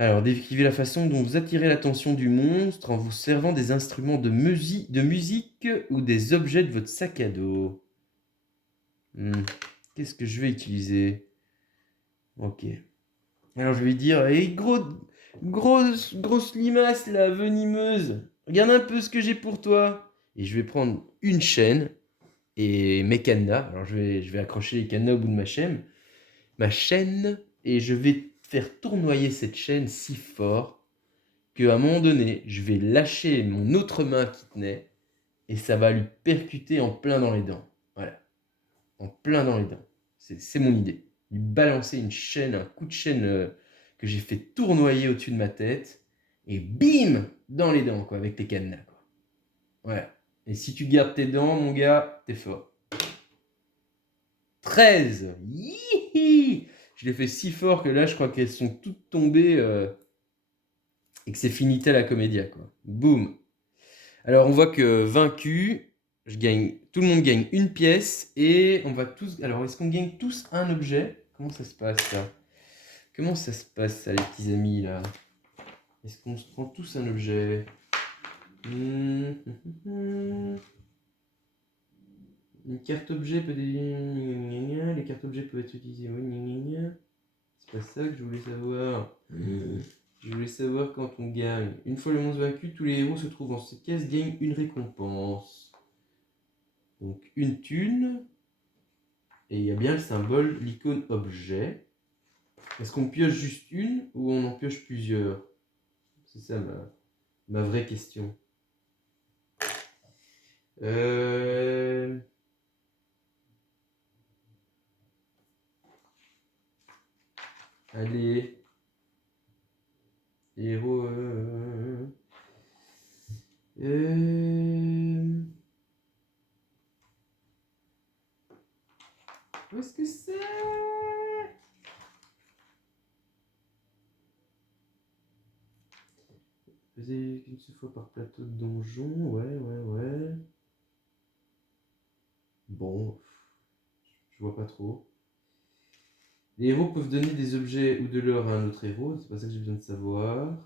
Alors, décrivez la façon dont vous attirez l'attention du monstre en vous servant des instruments de musique ou des objets de votre sac à dos. Qu'est-ce que je vais utiliser? Ok. Alors, je vais lui dire: «Hé, grosse limace, la venimeuse, regarde un peu ce que j'ai pour toi.» Et je vais prendre une chaîne et mes cadenas. Alors, je vais accrocher les cadenas au bout de ma chaîne, et je vais faire tournoyer cette chaîne si fort qu'à un moment donné, je vais lâcher mon autre main qui tenait et ça va lui percuter en plein dans les dents. Voilà, en plein dans les dents. C'est mon idée. Lui balancer une chaîne, un coup de chaîne que j'ai fait tournoyer au-dessus de ma tête, et bim dans les dents, quoi, avec tes cadenas, quoi. Voilà. Et si tu gardes tes dents, mon gars, t'es fort. 13. Yihi. Je l'ai fait si fort que là, je crois qu'elles sont toutes tombées et que c'est finita la comédia, quoi. Boum. Alors, on voit que vaincu, tout le monde gagne une pièce et on va tous. Alors, est-ce qu'on gagne tous un objet? Comment ça se passe ça? Comment ça se passe ça, les petits amis là? Est-ce qu'on se prend tous un objet? Une carte objet peut être... Les cartes objets peuvent être utilisées. C'est pas ça que je voulais savoir. Je voulais savoir quand on gagne. Une fois le monstre vaincu, tous les héros se trouvent en cette caisse gagnent une récompense. Donc une thune. Et il y a bien le symbole, l'icône objet. Est-ce qu'on pioche juste une ou on en pioche plusieurs? C'est ça ma vraie question. Allez. Héros. Où est-ce que c'est? Faisait qu'une seule fois par plateau de donjon. Ouais. Bon, je vois pas trop. Les héros peuvent donner des objets ou de l'or à un autre héros. C'est pas ça que j'ai besoin de savoir.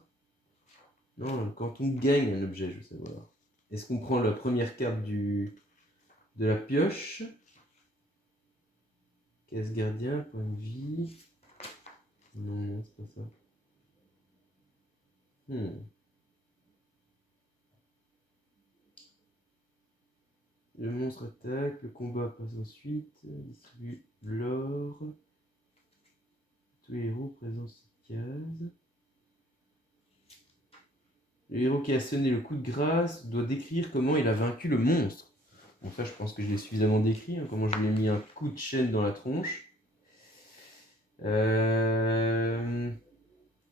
Non, quand on gagne un objet, je veux savoir. Est-ce qu'on prend la première carte de la pioche? Caisse gardien, point de vie. Non, c'est pas ça. Le monstre attaque, le combat passe ensuite, distribue l'or. Tous les héros présents sur cette case. Le héros qui a sonné le coup de grâce doit décrire comment il a vaincu le monstre. Bon, ça, je pense que je l'ai suffisamment décrit, hein, comment je lui ai mis un coup de chaîne dans la tronche.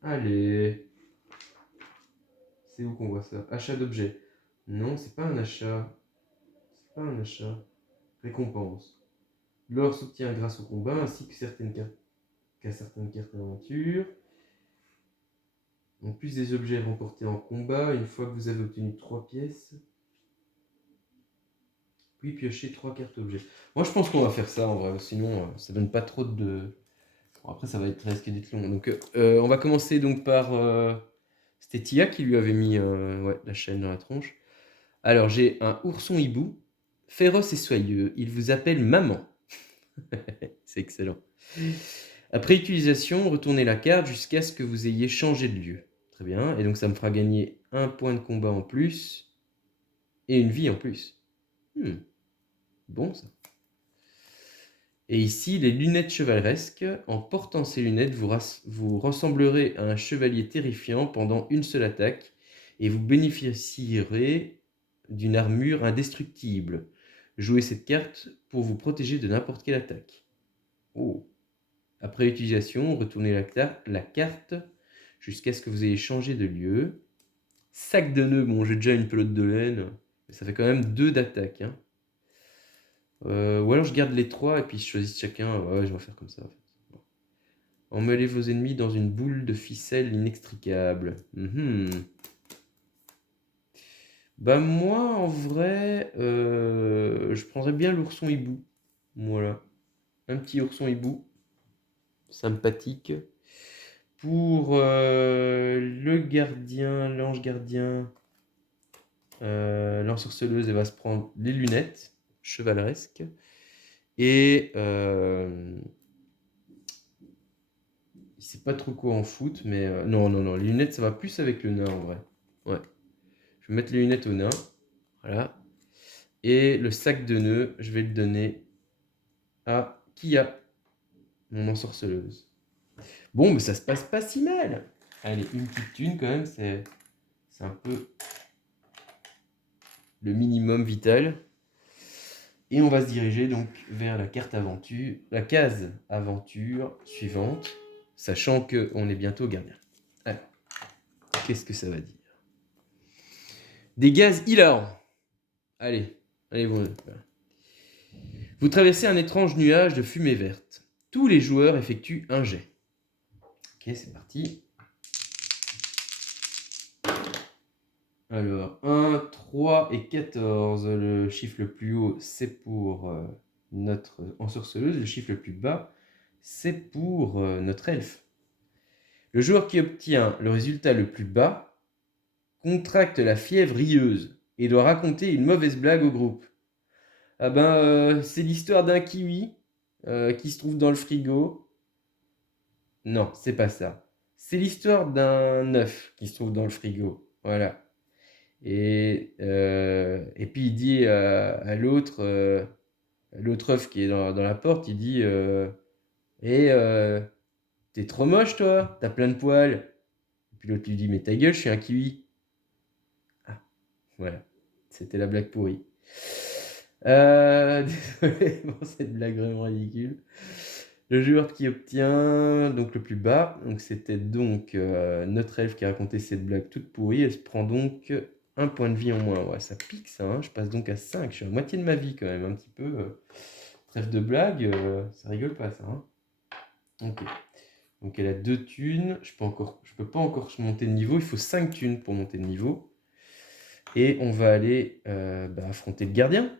Allez. C'est où qu'on voit ça? Achat d'objets. Non, c'est pas un achat. C'est pas un achat. Récompense. L'or s'obtient grâce au combat ainsi que certaines cartes d'aventure. En plus des objets remportés en combat, une fois que vous avez obtenu 3 pièces, puis piocher 3 cartes objets. Moi je pense qu'on va faire ça en vrai, sinon ça donne pas trop de Bon, après, ça va être risque d'être long. Donc, on va commencer donc par... C'était Tia qui lui avait mis ouais, la chaîne dans la tronche. Alors, j'ai un ourson hibou, féroce et soyeux. Il vous appelle maman. C'est excellent. Après utilisation, retournez la carte jusqu'à ce que vous ayez changé de lieu. Très bien. Et donc, ça me fera gagner un point de combat en plus et une vie en plus. Bon, ça. Et ici, les lunettes chevaleresques. En portant ces lunettes, vous ressemblerez à un chevalier terrifiant pendant une seule attaque et vous bénéficierez d'une armure indestructible. Jouez cette carte pour vous protéger de n'importe quelle attaque. Oh. Après utilisation, retournez la carte jusqu'à ce que vous ayez changé de lieu. Sac de nœuds, bon j'ai déjà une pelote de laine, mais ça fait quand même 2 d'attaque. Hein. Ou alors je garde les 3 et puis je choisis chacun. Ouais, je vais faire comme ça en fait. Bon. Emmêlez vos ennemis dans une boule de ficelle inextricable. Bah moi en vrai, je prendrais bien l'ourson hibou. Voilà. Un petit ourson hibou. Sympathique. Pour le gardien, l'ange gardien, l'ensorceleuse, elle va se prendre les lunettes chevaleresques. Et il sait pas trop quoi en foutre, mais non, les lunettes, ça va plus avec le nain en vrai. Ouais. Je vais mettre les lunettes au nain. Voilà. Et le sac de nœuds, je vais le donner à Kia, mon ensorceleuse. Bon, mais ça se passe pas si mal. Allez, une petite thune quand même, c'est un peu le minimum vital. Et on va se diriger donc vers la carte aventure, la case aventure suivante, sachant qu'on est bientôt gardien. Alors, qu'est-ce que ça va dire? Des gaz hilarants. Allez, bon. Vous traversez un étrange nuage de fumée verte. Tous les joueurs effectuent un jet. Ok, c'est parti. Alors, 1, 3 et 14. Le chiffre le plus haut, c'est pour notre ensorceleuse. Le chiffre le plus bas, c'est pour notre elfe. Le joueur qui obtient le résultat le plus bas contracte la fièvre rieuse et doit raconter une mauvaise blague au groupe. Ah ben, c'est l'histoire d'un kiwi qui se trouve dans le frigo. Non, c'est pas ça. C'est l'histoire d'un œuf qui se trouve dans le frigo. Voilà. Et puis il dit à l'autre œuf qui est dans la porte, il dit t'es trop moche toi, t'as plein de poils. Et puis l'autre lui dit mais ta gueule, je suis un kiwi. Ah, voilà, c'était la blague pourrie. Désolé pour cette blague vraiment ridicule. Le joueur qui obtient donc le plus bas, donc c'était donc notre elfe qui a raconté cette blague toute pourrie, elle se prend donc un point de vie en moins. Ouais, ça pique ça, hein. Je passe donc à 5, je suis à moitié de ma vie quand même, un petit peu. Trêve de blague, ça rigole pas ça. Hein. Ok. Donc elle a 2 thunes, je peux pas encore monter de niveau, il faut 5 thunes pour monter de niveau. Et on va aller affronter le gardien.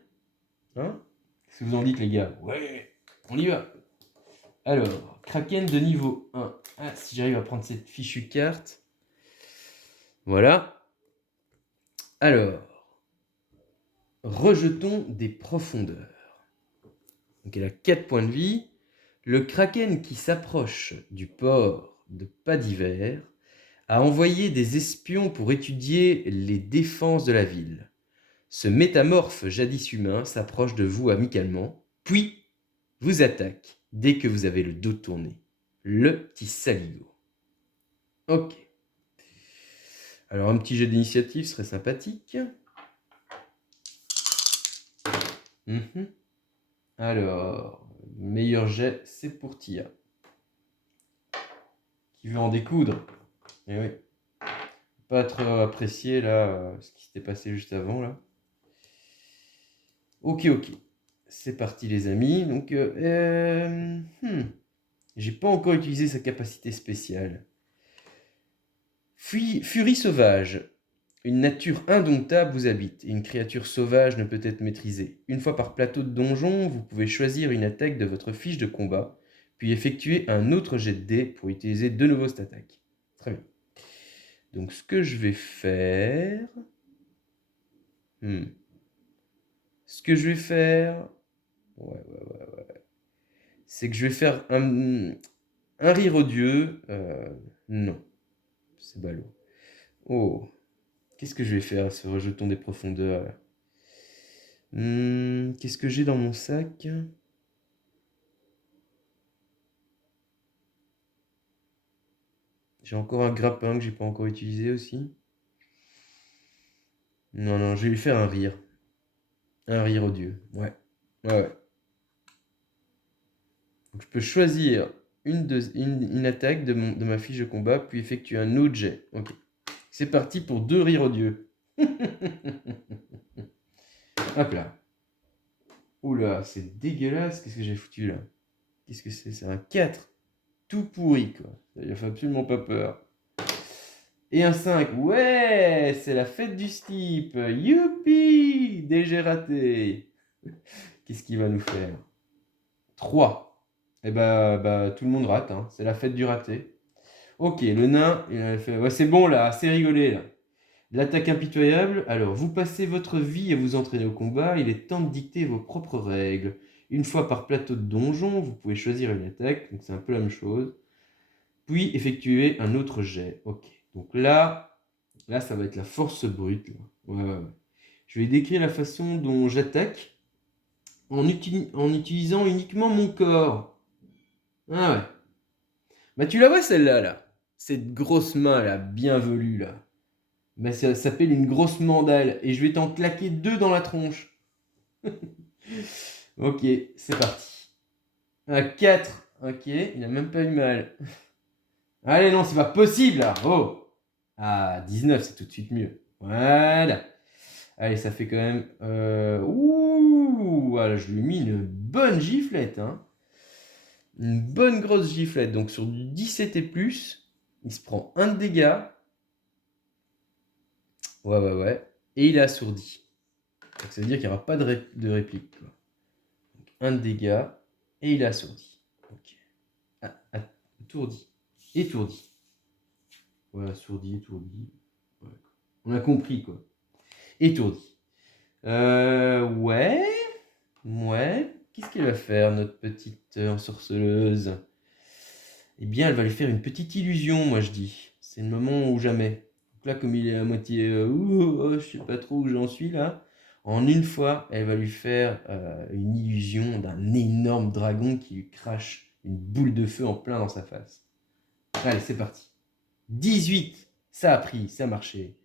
Hein? Qu'est-ce que vous en dites les gars? Ouais, on y va. Alors, Kraken de niveau 1. Ah, si j'arrive à prendre cette fichue carte. Voilà. Alors, rejetons des profondeurs. Donc elle a 4 points de vie. Le Kraken qui s'approche du port de Pas d'Hiver a envoyé des espions pour étudier les défenses de la ville. Ce métamorphe jadis humain s'approche de vous amicalement, puis vous attaque dès que vous avez le dos tourné. Le petit saligo. Ok. Alors un petit jet d'initiative serait sympathique. Alors, meilleur jet, c'est pour Tia. Qui veut en découdre. Eh oui. Pas trop apprécié là, ce qui s'était passé juste avant là. Ok. C'est parti les amis. Donc, j'ai pas encore utilisé sa capacité spéciale. Furie sauvage. Une nature indomptable vous habite, et une créature sauvage ne peut être maîtrisée. Une fois par plateau de donjon, vous pouvez choisir une attaque de votre fiche de combat, puis effectuer un autre jet de dés pour utiliser de nouveau cette attaque. Très bien. Donc ce que je vais faire... Ce que je vais faire... Ouais. C'est que je vais faire un rire odieux. Non. C'est ballot. Oh. Qu'est-ce que je vais faire, ce rejeton des profondeurs là? Qu'est-ce que j'ai dans mon sac? J'ai encore un grappin que j'ai pas encore utilisé aussi. Non, je vais lui faire un rire. Un rire odieux. Ouais. Donc je peux choisir une attaque de ma fiche de combat, puis effectuer un autre jet. Ok. C'est parti pour 2 rires odieux. Hop là. Oula, c'est dégueulasse. Qu'est-ce que j'ai foutu là? Qu'est-ce que c'est? C'est un 4. Tout pourri, quoi. Il fait absolument pas peur. Et un 5. Ouais, c'est la fête du slip. Youpi! Déjà raté. Qu'est-ce qu'il va nous faire? 3. Et bah, tout le monde rate, hein. C'est la fête du raté. Ok, le nain, il a fait... Ouais, c'est bon là, assez rigolé là. L'attaque impitoyable. Alors, vous passez votre vie à vous entraîner au combat. Il est temps de dicter vos propres règles. Une fois par plateau de donjon, vous pouvez choisir une attaque. Donc, c'est un peu la même chose. Puis, effectuer un autre jet. Ok. Donc là, ça va être la force brute. Là. Ouais. Je vais décrire la façon dont j'attaque en utilisant uniquement mon corps. Ah ouais. Bah, tu la vois celle-là, là. Cette grosse main, là, bien velue, là. Bah, ça s'appelle une grosse mandale. Et je vais t'en claquer 2 dans la tronche. Ok, c'est parti. Un 4. Ok, il n'a même pas eu mal. Allez, non, c'est pas possible, là. Oh. Ah, 19, c'est tout de suite mieux. Voilà. Allez, ça fait quand même... Ouh, voilà, je lui ai mis une bonne giflette. Hein. Une bonne grosse giflette. Donc sur du 17 et plus, il se prend 1 de dégâts. Ouais. Et il est assourdi. Donc ça veut dire qu'il n'y aura pas de réplique. Quoi. Donc 1 de dégâts. Et il est assourdi. Ok. Étourdi. Ouais, assourdi, étourdi. Ouais. On a compris, quoi. Étourdi. Ouais. Qu'est-ce qu'elle va faire, notre petite ensorceleuse? Eh bien, elle va lui faire une petite illusion, moi je dis. C'est le moment ou jamais. Donc là, comme il est à moitié, je sais pas trop où j'en suis là. En une fois, elle va lui faire une illusion d'un énorme dragon qui lui crache une boule de feu en plein dans sa face. Allez, c'est parti. 18, ça a pris, ça a marché.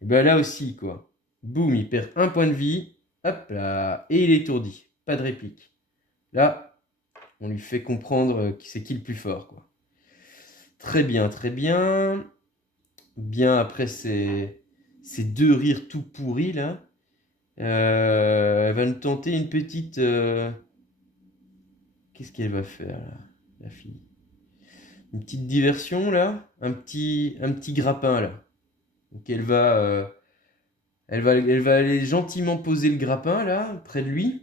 Et bien là aussi, quoi. Boum, il perd 1 point de vie. Hop là. Et il est étourdi. Pas de réplique. Là, on lui fait comprendre c'est qui le plus fort, quoi. Très bien. Bien, après ces 2 rires tout pourris, là, elle va nous tenter une petite... Qu'est-ce qu'elle va faire, là, la fille? Une petite diversion, là. Un petit grappin, là. Donc elle va aller gentiment poser le grappin, là, près de lui.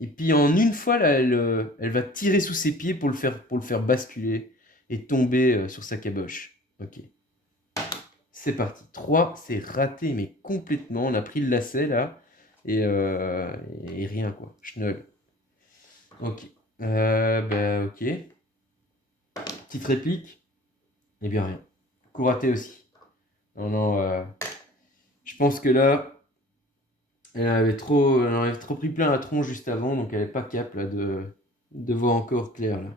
Et puis en une fois, là, elle va tirer sous ses pieds pour le faire basculer et tomber sur sa caboche. Ok. C'est parti. 3, c'est raté, mais complètement. On a pris le lacet, là. Et rien, quoi. Schnull. Ok. Ok. Petite réplique. Eh bien, rien. Coup raté aussi. Non. Je pense que là, elle en avait trop pris plein la tronche juste avant, donc elle n'est pas capable là, de voir encore clair là.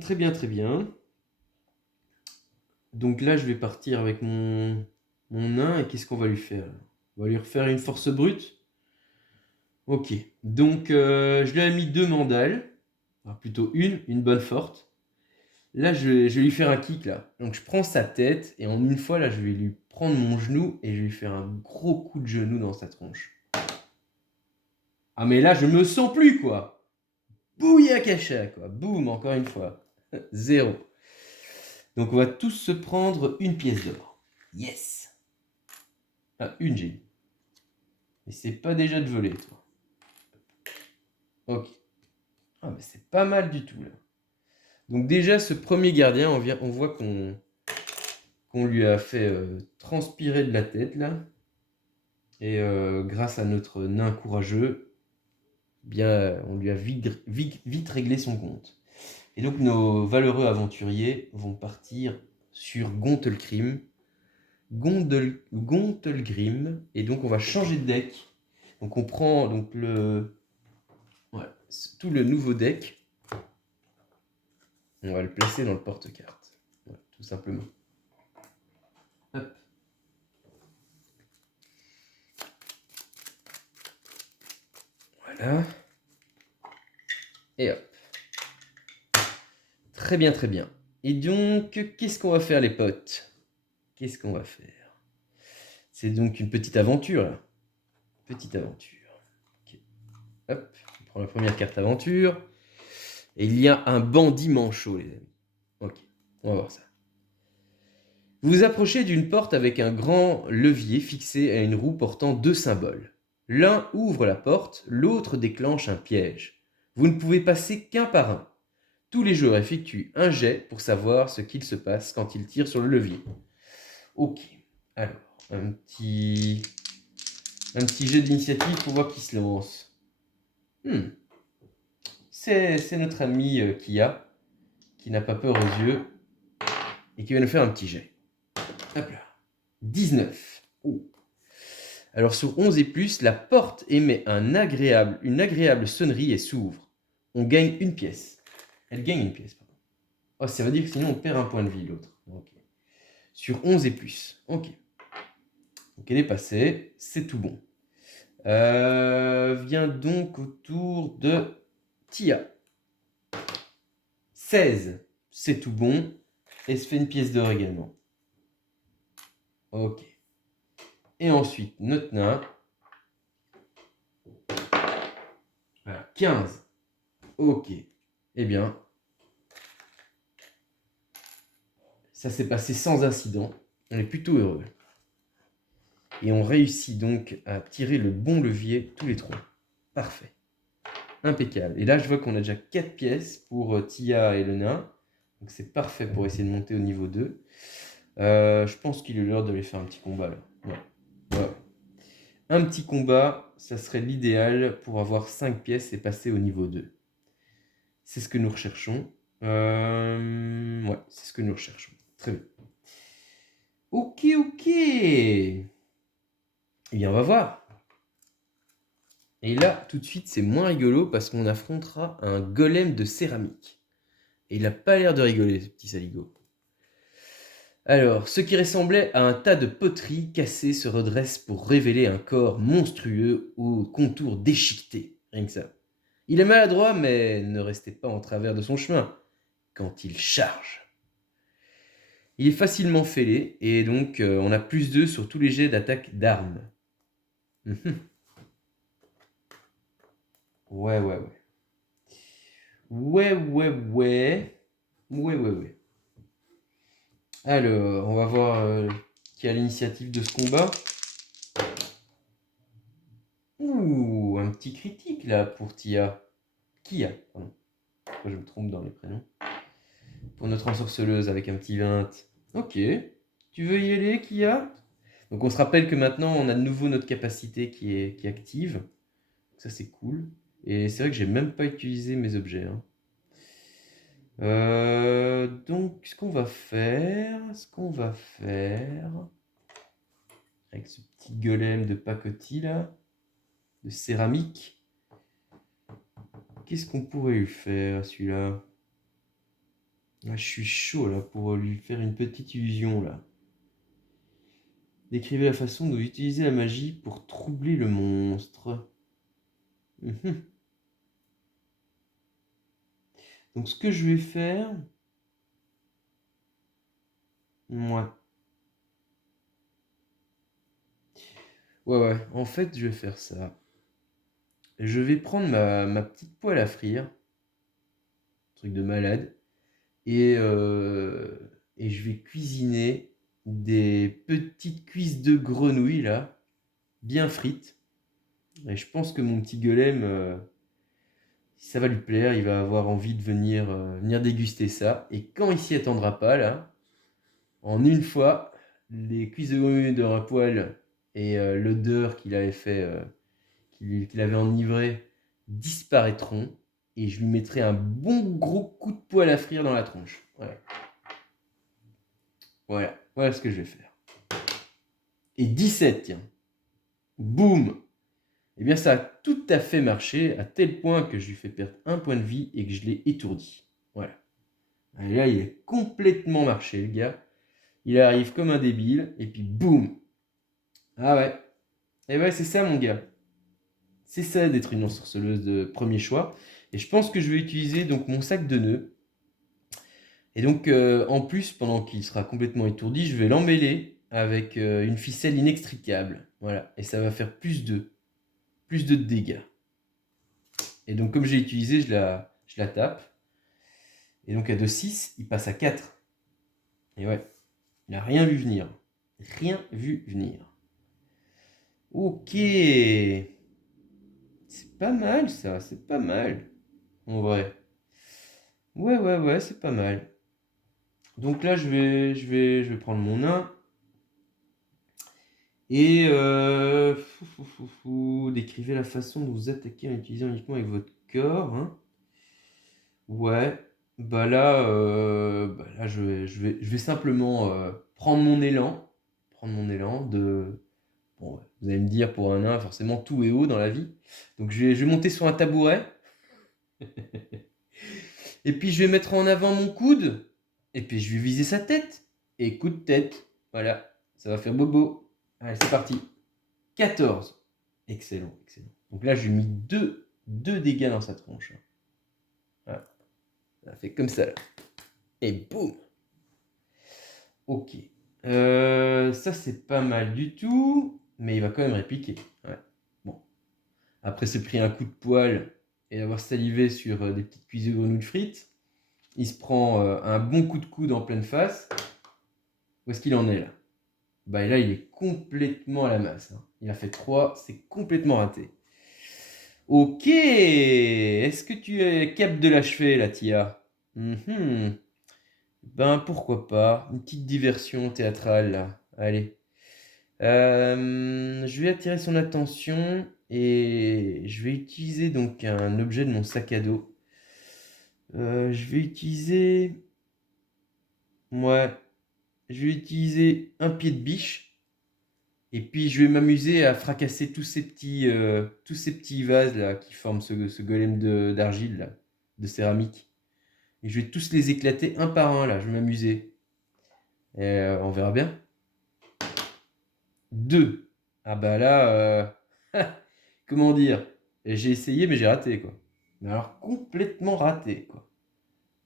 Très bien. Donc là, je vais partir avec mon nain et qu'est-ce qu'on va lui faire là? On va lui refaire une force brute. Ok. Donc je lui ai mis 2 mandales, enfin, plutôt une bonne forte. Là, je vais lui faire un kick là. Donc je prends sa tête et en une fois là, je vais lui prendre mon genou et je vais lui faire un gros coup de genou dans sa tronche. Ah mais là, je me sens plus quoi. Bouillakacha, quoi. Boum, encore une fois. 0. Donc, on va tous se prendre une pièce d'or. Yes. Ah, une j'ai. Et c'est pas déjà de voler, toi. Ok. Ah, mais c'est pas mal du tout, là. Donc déjà, ce premier gardien, on voit qu'on lui a fait transpirer de la tête, là. Et grâce à notre nain courageux, bien, on lui a vite réglé son compte. Et donc, nos valeureux aventuriers vont partir sur Gontelgrim. Et donc, on va changer de deck. Donc, on prend donc voilà, tout le nouveau deck. On va le placer dans le porte-carte. Voilà, tout simplement. Hop. Voilà. Et hop. Très bien, très bien. Et donc, qu'est-ce qu'on va faire, les potes? Qu'est-ce qu'on va faire? C'est donc une petite aventure, là. Petite aventure. Okay. Hop, on prend la première carte aventure. Et il y a un bandit manchot, les amis. Ok, on va voir ça. Vous vous approchez d'une porte avec un grand levier fixé à une roue portant deux symboles. L'un ouvre la porte, l'autre déclenche un piège. Vous ne pouvez passer qu'un par un. Tous les joueurs effectuent un jet pour savoir ce qu'il se passe quand ils tirent sur le levier. Ok, alors, un petit jet d'initiative pour voir qui se lance. C'est notre ami Kia, qui n'a pas peur aux yeux, et qui va nous faire un petit jet. Hop là. 19. Oh. Alors sur 11 et plus, la porte émet une agréable sonnerie et s'ouvre. On gagne une pièce. Elle gagne une pièce, pardon. Oh, ça veut dire que sinon on perd un point de vie, l'autre. Okay. Sur 11 et plus. Ok. Donc elle est passée, c'est tout bon. Vient donc autour de Tia. 16, c'est tout bon. Et se fait une pièce d'or également. Ok. Et ensuite, notre nain. Voilà, 15. Ok. Eh bien, ça s'est passé sans incident. On est plutôt heureux. Et on réussit donc à tirer le bon levier tous les trois. Parfait. Impeccable. Et là, je vois qu'on a déjà 4 pièces pour Tia et le nain. Donc c'est parfait pour essayer de monter au niveau 2. Je pense qu'il est l'heure de les faire un petit combat là. Ouais. Ouais. Un petit combat, ça serait l'idéal pour avoir 5 pièces et passer au niveau 2. C'est ce que nous recherchons. Ouais, c'est ce que nous recherchons. Très bien. Ok. Eh bien, on va voir. Et là, tout de suite, c'est moins rigolo parce qu'on affrontera un golem de céramique. Et il n'a pas l'air de rigoler, ce petit saligo. Alors, ce qui ressemblait à un tas de poteries cassées se redresse pour révéler un corps monstrueux aux contours déchiquetés. Rien que ça. Il est maladroit, mais ne restez pas en travers de son chemin quand il charge. Il est facilement fêlé, et donc on a plus 2 sur tous les jets d'attaque d'armes. Ouais. Ouais. Alors, on va voir qui a l'initiative de ce combat. Ouh, un petit critique là pour Tia. Kia, pardon. Pourquoi je me trompe dans les prénoms. Pour notre ensorceleuse avec un petit 20. Ok. Tu veux y aller, Kia? Donc on se rappelle que maintenant on a de nouveau notre capacité qui est active. Ça c'est cool. Et c'est vrai que j'ai même pas utilisé mes objets. Hein. Donc ce qu'on va faire avec ce petit golem de pacotille là, de céramique, qu'est-ce qu'on pourrait lui faire à celui-là? Ah, je suis chaud là pour lui faire une petite illusion là. Décrivez la façon dont utiliser la magie pour troubler le monstre. Donc ce que je vais faire... Ouais. Ouais. En fait, je vais faire ça. Je vais prendre ma petite poêle à frire. Truc de malade. Et je vais cuisiner des petites cuisses de grenouille là. Bien frites. Et je pense que mon petit golem... ça va lui plaire, il va avoir envie de venir déguster ça. Et quand il s'y attendra pas, là, en une fois, les cuisses de grenouille dans un poêle et l'odeur qu'il avait enivré disparaîtront. Et je lui mettrai un bon gros coup de poêle à frire dans la tronche. Voilà ce que je vais faire. Et 17, tiens. Boum. Eh bien, ça a tout à fait marché, à tel point que je lui fais perdre un point de vie et que je l'ai étourdi. Voilà. Et là, il est complètement marché, le gars. Il arrive comme un débile, et puis boum. Ah ouais. Et ouais, c'est ça, mon gars. C'est ça d'être une ensorceleuse de premier choix. Et je pense que je vais utiliser donc mon sac de nœuds. Et donc, en plus, pendant qu'il sera complètement étourdi, je vais l'emmêler avec une ficelle inextricable. Voilà. Et ça va faire plus de dégâts. Et donc, comme j'ai utilisé, je la tape. Et donc, à 2,6, il passe à 4. Et ouais, il n'a rien vu venir. Rien vu venir. Ok. C'est pas mal, ça. C'est pas mal. En vrai. Ouais, c'est pas mal. Donc là, je vais prendre mon nain. Et décrivez la façon dont vous attaquez en utilisant uniquement avec votre corps. Hein. Ouais. Bah là, je vais simplement prendre mon élan. Prendre mon élan de. Bon, ouais, vous allez me dire, pour un nain, forcément, tout est haut dans la vie. Donc je vais monter sur un tabouret. Et puis je vais mettre en avant mon coude. Et puis je vais viser sa tête. Et coup de tête. Voilà. Ça va faire bobo. Allez, c'est parti. 14. Excellent. Donc là, je lui ai mis deux dégâts dans sa tronche. Voilà. Ça fait comme ça. Là. Et boum. Ok. Ça, c'est pas mal du tout. Mais il va quand même répliquer. Ouais. Bon. Après s'être pris un coup de poil et avoir salivé sur des petites cuisses de grenouilles frites, il se prend un bon coup de coude en pleine face. Où est-ce qu'il en est là? Bah là, il est complètement à la masse. Hein. Il a fait 3, c'est complètement raté. Ok, est-ce que tu es cap de l'achever, la Tia? Ben pourquoi pas, une petite diversion théâtrale là. Allez. Je vais attirer son attention et je vais utiliser donc un objet de mon sac à dos. Je vais utiliser... Ouais, je vais utiliser un pied de biche. Et puis je vais m'amuser à fracasser tous ces petits vases là qui forment ce golem d'argile là, de céramique. Et je vais tous les éclater un par un là, je vais m'amuser. Et on verra bien. 2. Ah bah là, comment dire? J'ai essayé mais j'ai raté quoi. Mais alors complètement raté quoi.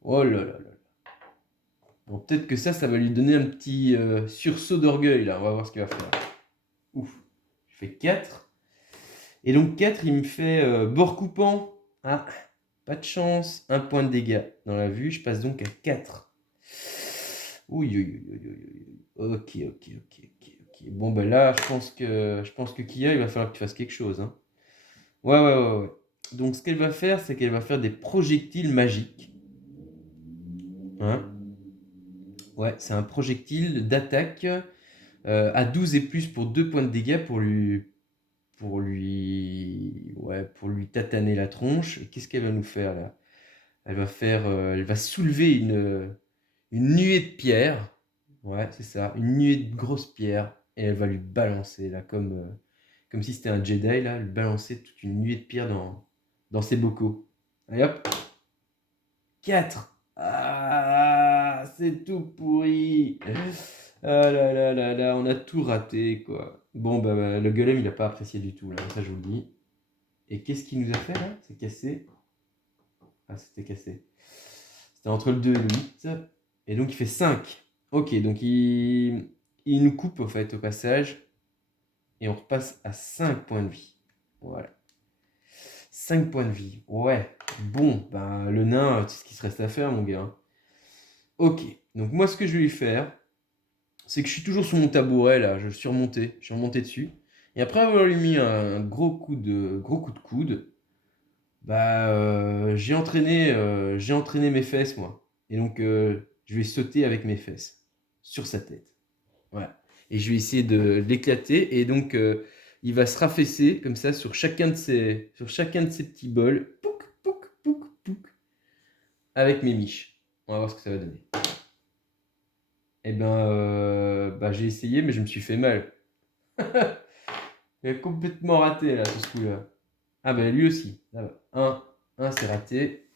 Oh là là là. Bon, peut-être que ça va lui donner un petit sursaut d'orgueil là. On va voir ce qu'il va faire. Ouf. Je fais 4. Et donc 4, il me fait bord coupant. Ah, pas de chance. Un point de dégâts dans la vue. Je passe donc à 4. Oui. Ok. Bon, ben là, je pense que Kia, il va falloir que tu fasses quelque chose. Hein. Ouais. Donc, ce qu'elle va faire, c'est qu'elle va faire des projectiles magiques. Hein. Ouais, c'est un projectile d'attaque à 12 et plus pour 2 points de dégâts pour lui tataner la tronche. Et qu'est-ce qu'elle va nous faire là? Elle va soulever une nuée de pierres. Ouais, c'est ça, une nuée de grosses pierres. Et elle va lui balancer là, comme si c'était un Jedi là, lui balancer toute une nuée de pierres dans ses bocaux. Allez hop, 4. Ah, c'est tout pourri. Ah là, on a tout raté quoi. Bon, bah, le golem il a pas apprécié du tout là, ça je vous le dis. Et qu'est-ce qu'il nous a fait là? C'est cassé. Ah, c'était cassé. C'était entre le 2 et le 8. Et donc il fait 5. Ok, donc il nous coupe au fait au passage. Et on repasse à 5 points de vie. Voilà. 5 points de vie. Ouais. Bon, bah le nain, c'est ce qu'il se reste à faire, mon gars. Ok. Donc moi, ce que je vais lui faire, c'est que je suis toujours sur mon tabouret, là. Je suis remonté dessus. Et après avoir lui mis un gros coup de coude, J'ai entraîné mes fesses, moi. Et donc, je vais sauter avec mes fesses sur sa tête. Voilà. Et je vais essayer de l'éclater. Et donc, il va se raffaisser comme ça sur chacun de ses petits bols. Pouc, pouc, pouc, pouc. Avec mes miches. On va voir ce que ça va donner. Eh ben, j'ai essayé, mais je me suis fait mal. Il a complètement raté, là, ce coup-là. Ah, ben, lui aussi. Là, un c'est raté.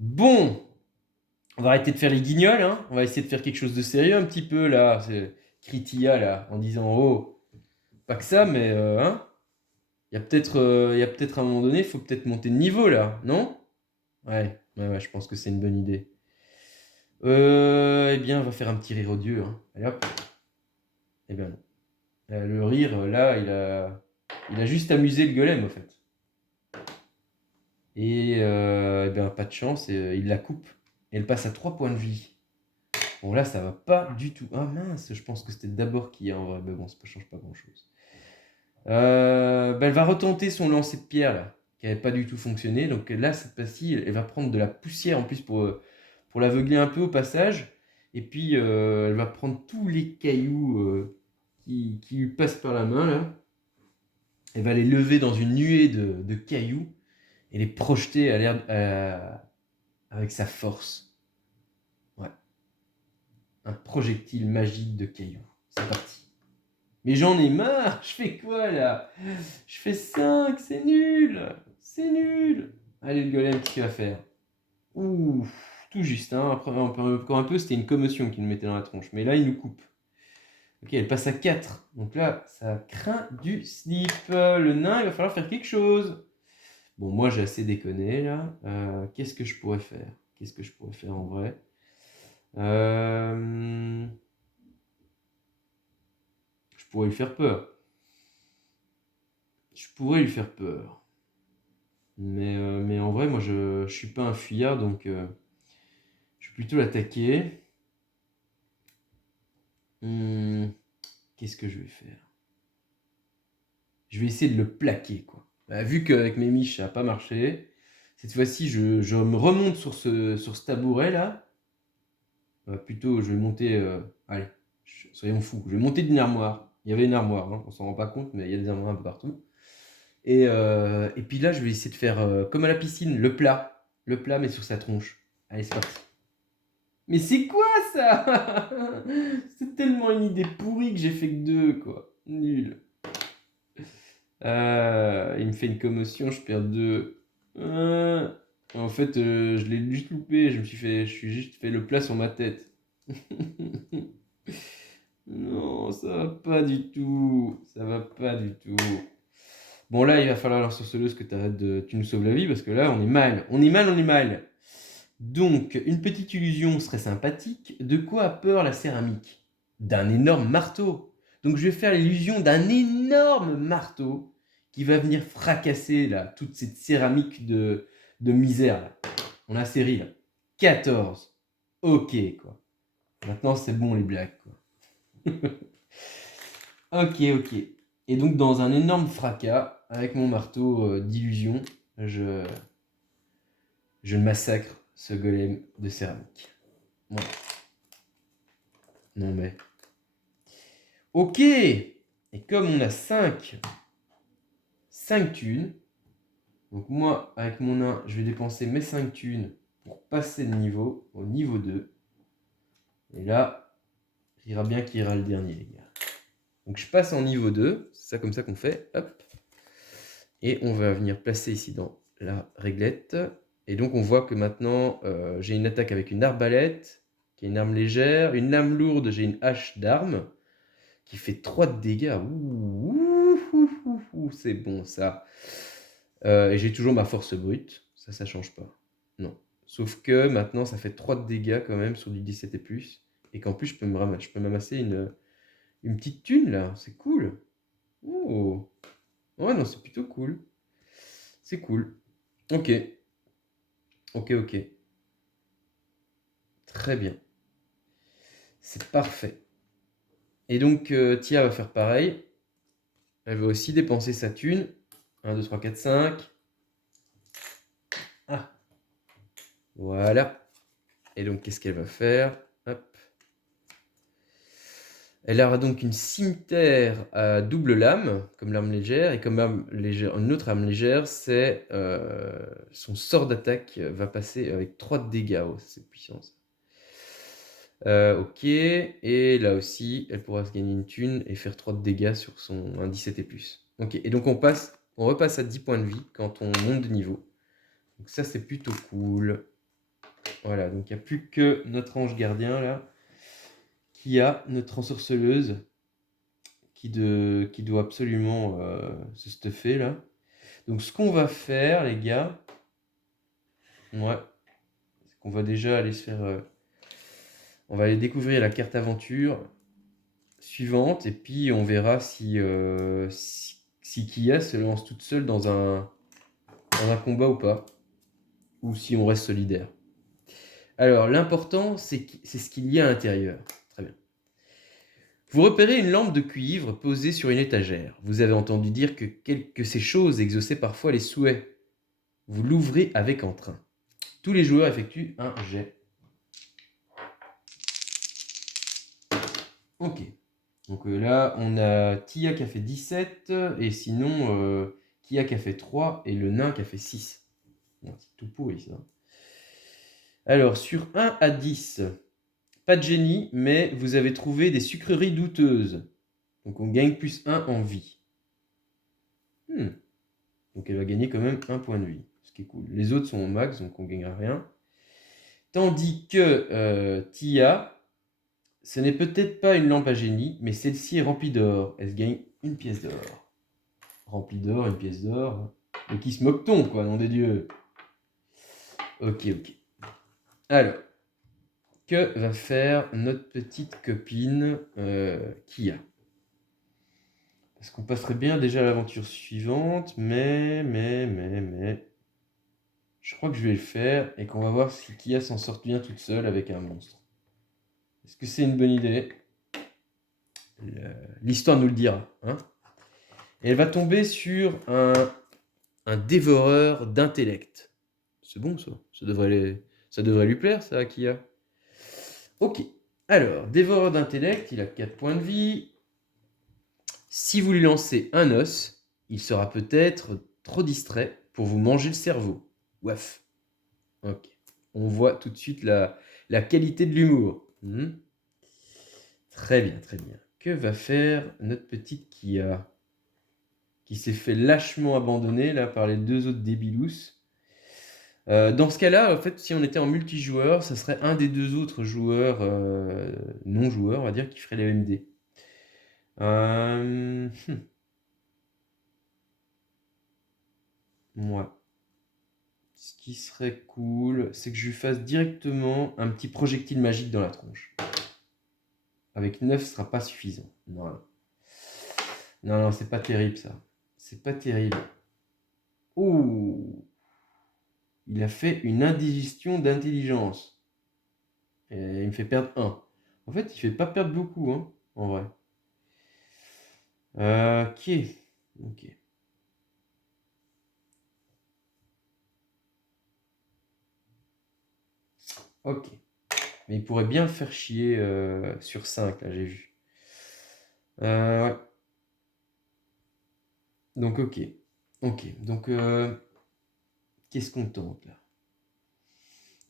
Bon, on va arrêter de faire les guignols, hein. On va essayer de faire quelque chose de sérieux un petit peu, là. C'est Critia, là, en disant, oh, pas que ça, mais, hein. Il y a peut-être à un moment donné, il faut peut-être monter de niveau, là, non? Ouais, je pense que c'est une bonne idée. Eh bien, on va faire un petit rire odieux, hein. Allez hop. Eh bien non. Le rire, là, il a juste amusé le golem, en fait. Et eh bien, pas de chance, il la coupe. Et elle passe à 3 points de vie. Bon, là, ça va pas du tout. Ah mince, je pense que c'était d'abord qui a en vrai. Mais bon, ça ne change pas grand-chose. Elle va retenter son lancer de pierre, là, qui n'avait pas du tout fonctionné. Donc là, cette fois-ci, elle va prendre de la poussière en plus pour l'aveugler un peu au passage. Et puis, elle va prendre tous les cailloux qui lui passent par la main, là. Elle va les lever dans une nuée de cailloux et les projeter avec sa force. Ouais. Un projectile magique de cailloux. C'est parti. Mais j'en ai marre. Je fais quoi là? Je fais 5. C'est nul. C'est nul. Allez, le golem, qu'est-ce qu'il va faire? Ouh, tout juste. Hein. Après, encore un peu, c'était une commotion qui nous mettait dans la tronche. Mais là, il nous coupe. Ok, elle passe à 4. Donc là, ça craint du slip. Le nain, il va falloir faire quelque chose. Bon, moi, j'ai assez déconné là. Qu'est-ce que je pourrais faire? Qu'est-ce que je pourrais faire en vrai? Je pourrais lui faire peur. Je pourrais lui faire peur. Mais en vrai, moi, je suis pas un fuyard, donc je vais plutôt l'attaquer. Qu'est-ce que je vais faire? Je vais essayer de le plaquer, quoi. Bah, vu qu'avec mes miches, ça n'a pas marché, cette fois-ci, je me remonte sur ce tabouret là. Plutôt, je vais monter. Allez, soyons fous. Je vais monter d'une armoire. Il y avait une armoire, hein, on s'en rend pas compte, mais il y a des armoires un peu partout. Et puis là, je vais essayer de faire comme à la piscine, le plat. Le plat, mais sur sa tronche. Allez, c'est parti. Mais c'est quoi ça? C'est tellement une idée pourrie que j'ai fait que 2, quoi. Nul. Il me fait une commotion, je perds 2. En fait, je l'ai juste loupé. Je suis juste fait le plat sur ma tête. Non, ça va pas du tout. Ça va pas du tout. Bon, là, il va falloir la sorceleuse que tu nous sauves la vie parce que là, on est mal. On est mal, on est mal. Donc, une petite illusion serait sympathique. De quoi a peur la céramique? D'un énorme marteau. Donc, je vais faire l'illusion d'un énorme marteau qui va venir fracasser là, toute cette céramique de misère. Là. On a série là. 14. Ok, quoi. Maintenant, c'est bon les blagues, quoi. Ok. Et donc, dans un énorme fracas, avec mon marteau d'illusion, je massacre ce golem de céramique. Voilà. Non mais... Ok. Et comme on a 5 thunes, donc moi, avec mon 1, je vais dépenser mes 5 thunes pour passer le niveau, au niveau 2. Et là, il ira bien qui ira le dernier, les gars. Donc je passe en niveau 2, c'est ça comme ça qu'on fait. Hop. Et on va venir placer ici dans la réglette. Et donc on voit que maintenant, j'ai une attaque avec une arbalète, qui est une arme légère. Une lame lourde, j'ai une hache d'arme, qui fait 3 de dégâts. Ouh, c'est bon ça. Et j'ai toujours ma force brute. Ça change pas. Non. Sauf que maintenant, ça fait 3 de dégâts quand même sur du 17 et plus. Et qu'en plus, je peux m'amasser une petite thune là. C'est cool. Oh. Ouais, non, c'est plutôt cool. C'est cool. Ok. Très bien. C'est parfait. Et donc, Tia va faire pareil. Elle va aussi dépenser sa thune. 1, 2, 3, 4, 5. Voilà. Et donc, qu'est-ce qu'elle va faire? Hop. Elle aura donc une cimeterre à double lame, comme l'arme légère, et comme arme légère, une autre arme légère, c'est son sort d'attaque va passer avec 3 de dégâts. Oh, c'est puissant ça. Ok, et là aussi, elle pourra se gagner une thune et faire 3 de dégâts sur un 17 et plus. Ok, et donc on repasse à 10 points de vie quand on monte de niveau. Donc ça, c'est plutôt cool. Voilà, donc il n'y a plus que notre ange gardien là, qui a notre ensorceleuse, qui doit absolument se stuffer là. Donc ce qu'on va faire, les gars, ouais, c'est qu'on va déjà aller se faire... on va aller découvrir la carte aventure suivante, et puis on verra si Kia se lance toute seule dans un combat ou pas, ou si on reste solidaire. Alors, l'important, c'est ce qu'il y a à l'intérieur. Très bien. Vous repérez une lampe de cuivre posée sur une étagère. Vous avez entendu dire que ces choses exauçaient parfois les souhaits. Vous l'ouvrez avec entrain. Tous les joueurs effectuent un jet. Ok. Donc là, on a Tia qui a fait 17, et sinon, Kia qui a fait 3, et le nain qui a fait 6. Bon, c'est tout pourri, ça. Alors, sur 1 à 10, pas de génie, mais vous avez trouvé des sucreries douteuses. Donc on gagne plus 1 en vie. Donc elle va gagner quand même 1 point de vie, ce qui est cool. Les autres sont au max, donc on ne gagnera rien. Tandis que Tia, ce n'est peut-être pas une lampe à génie, mais celle-ci est remplie d'or. Elle se gagne une pièce d'or. Remplie d'or, une pièce d'or. Et qui se moque-t-on, quoi, nom des dieux. Ok. Alors, que va faire notre petite copine Kia? Parce qu'on passerait bien déjà à l'aventure suivante, mais... Je crois que je vais le faire et qu'on va voir si Kia s'en sort bien toute seule avec un monstre. Est-ce que c'est une bonne idée? L'histoire nous le dira. Hein, et elle va tomber sur un dévoreur d'intellect. C'est bon ça. Ça devrait lui plaire ça à Kia. Ok. Alors, dévoreur d'intellect, il a 4 points de vie. Si vous lui lancez un os, il sera peut-être trop distrait pour vous manger le cerveau. Ouaf. Ok. On voit tout de suite la qualité de l'humour. Très bien, très bien. Que va faire notre petite Kia, qui s'est fait lâchement abandonner là par les 2 autres débilous? Dans ce cas-là, en fait, si on était en multijoueur, ça serait un des 2 autres joueurs non-joueurs, on va dire, qui ferait les MD. Moi. Ce qui serait cool, c'est que je lui fasse directement un petit projectile magique dans la tronche. Avec 9, ce sera pas suffisant. Non, c'est pas terrible ça. C'est pas terrible. Ouh, il a fait une indigestion d'intelligence. Et il me fait perdre 1. En fait, il fait pas perdre beaucoup, hein, en vrai. Ok. Ok. Mais il pourrait bien le faire chier sur 5, là, j'ai vu. Ouais. Donc, ok. Donc, qu'est-ce qu'on tente, là?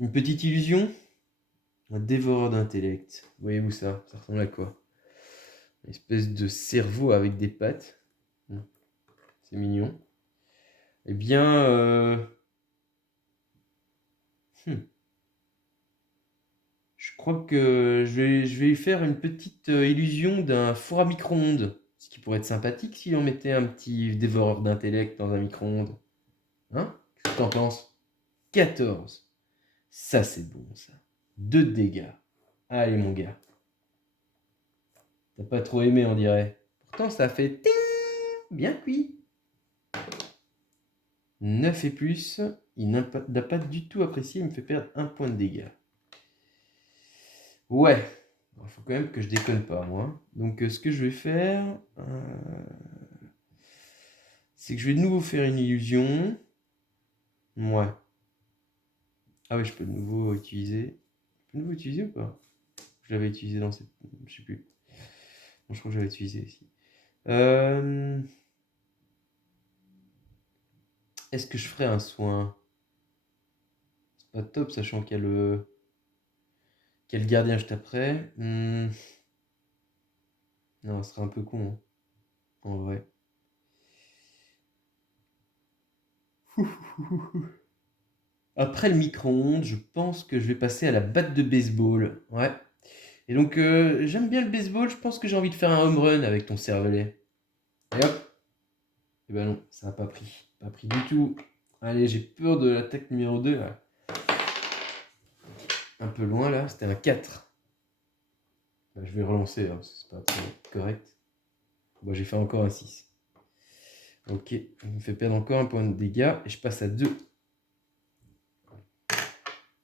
Une petite illusion? Un dévoreur d'intellect. Voyez-vous ça? Ça ressemble à quoi? Une espèce de cerveau avec des pattes. C'est mignon. Eh bien, je crois que je vais lui faire une petite illusion d'un four à micro-ondes. Ce qui pourrait être sympathique si on mettait un petit dévoreur d'intellect dans un micro-ondes. Hein? Qu'est-ce que t'en penses? 14. Ça, c'est bon, ça. 2 de dégâts. Allez, mon gars. T'as pas trop aimé, on dirait. Pourtant, ça a fait ting, bien cuit. 9 et plus. Il n'a pas du tout apprécié. Il me fait perdre 1 point de dégâts. Ouais. Il faut quand même que je déconne pas, moi. Donc, ce que je vais faire, c'est que je vais de nouveau faire une illusion. Ouais. Ah oui, je peux de nouveau utiliser. Je peux de nouveau utiliser ou pas? Je l'avais utilisé dans cette... Je sais plus. Non, je crois que j'avais utilisé ici. Est-ce que je ferais un soin? C'est pas top, sachant qu'il y a le gardien juste après. Non, ce serait un peu con, hein, en vrai. Après le micro-ondes, je pense que je vais passer à la batte de baseball. Ouais. Et donc, j'aime bien le baseball, je pense que j'ai envie de faire un home run avec ton cervelet. Et hop. Et ben non, ça n'a pas pris. Pas pris du tout. Allez, j'ai peur de l'attaque numéro 2, là. Un peu loin, là. C'était un 4. Ben, je vais relancer, hein, parce que c'est pas très correct. Bon, j'ai fait encore un 6. Ok, il me fait perdre encore un point de dégâts. Et je passe à 2.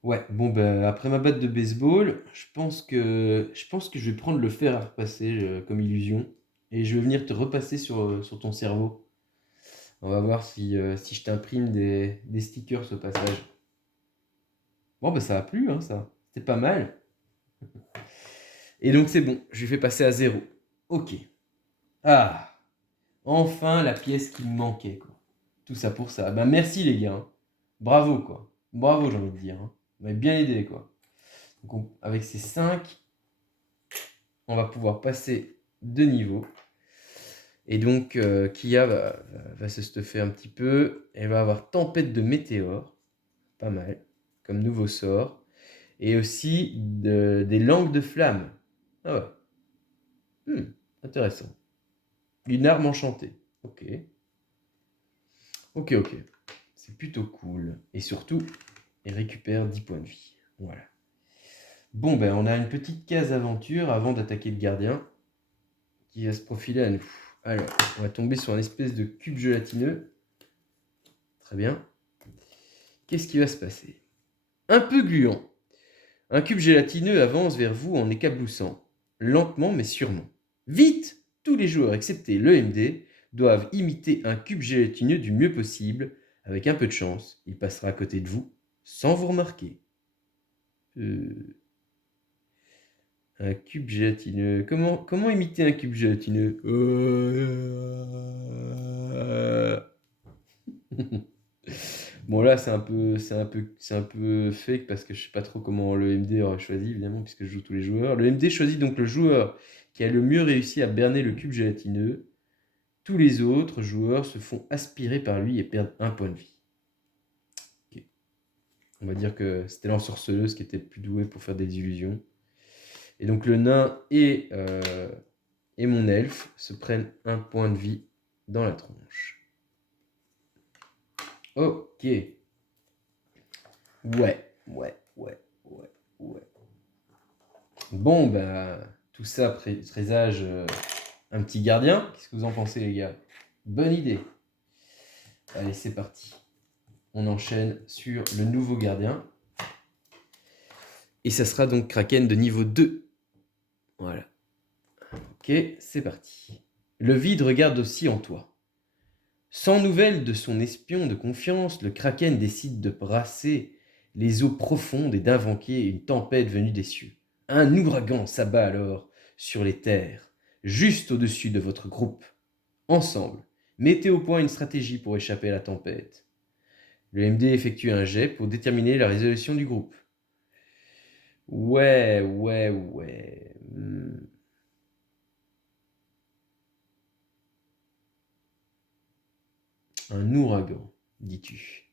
Ouais, bon, ben, après ma batte de baseball, je pense que je vais prendre le fer à repasser comme illusion. Et je vais venir te repasser sur ton cerveau. On va voir si je t'imprime des stickers au passage. Bon, ben ça a plu, hein, ça. C'était pas mal. Et donc c'est bon, je lui fais passer à 0. Ok. Ah, enfin la pièce qui me manquait, quoi. Tout ça pour ça. Ben merci les gars, hein. Bravo, quoi. Bravo, j'ai envie de dire, hein. Vous m'avez bien aidé, quoi. Donc avec ces 5, on va pouvoir passer de niveau. Et donc Kia va se stuffer un petit peu. Elle va avoir tempête de météores. Pas mal. Comme nouveau sort. Et aussi des langues de flamme. Ah ouais. Intéressant. Une arme enchantée. Ok. Ok, ok. C'est plutôt cool. Et surtout, il récupère 10 points de vie. Voilà. Bon, ben, on a une petite case aventure avant d'attaquer le gardien qui va se profiler à nous. Alors, on va tomber sur un espèce de cube gélatineux. Très bien. Qu'est-ce qui va se passer? Un peu gluant. Un cube gélatineux avance vers vous en éclaboussant, lentement mais sûrement. Vite! Tous les joueurs, excepté l'EMD, doivent imiter un cube gélatineux du mieux possible. Avec un peu de chance, il passera à côté de vous sans vous remarquer. Un cube gélatineux. Comment imiter un cube gélatineux? Bon là c'est un peu fake parce que je sais pas trop comment le MD aura choisi évidemment puisque je joue tous les joueurs. Le MD choisit donc le joueur qui a le mieux réussi à berner le cube gélatineux. Tous les autres joueurs se font aspirer par lui et perdent un point de vie. Ok. On va dire que c'était l'ensorceleuse qui était le plus douée pour faire des illusions. Et donc le nain et mon elfe se prennent un point de vie dans la tronche. Ok. Ouais. Bon, bah, tout ça présage un petit gardien. Qu'est-ce que vous en pensez, les gars? Bonne idée. Allez, c'est parti. On enchaîne sur le nouveau gardien. Et ça sera donc Kraken de niveau 2. Voilà. Ok, c'est parti. Le vide regarde aussi en toi. Sans nouvelles de son espion de confiance, le Kraken décide de brasser les eaux profondes et d'invoquer une tempête venue des cieux. Un ouragan s'abat alors sur les terres, juste au-dessus de votre groupe. Ensemble, mettez au point une stratégie pour échapper à la tempête. Le MD effectue un jet pour déterminer la résolution du groupe. Ouais. Un ouragan, dis-tu.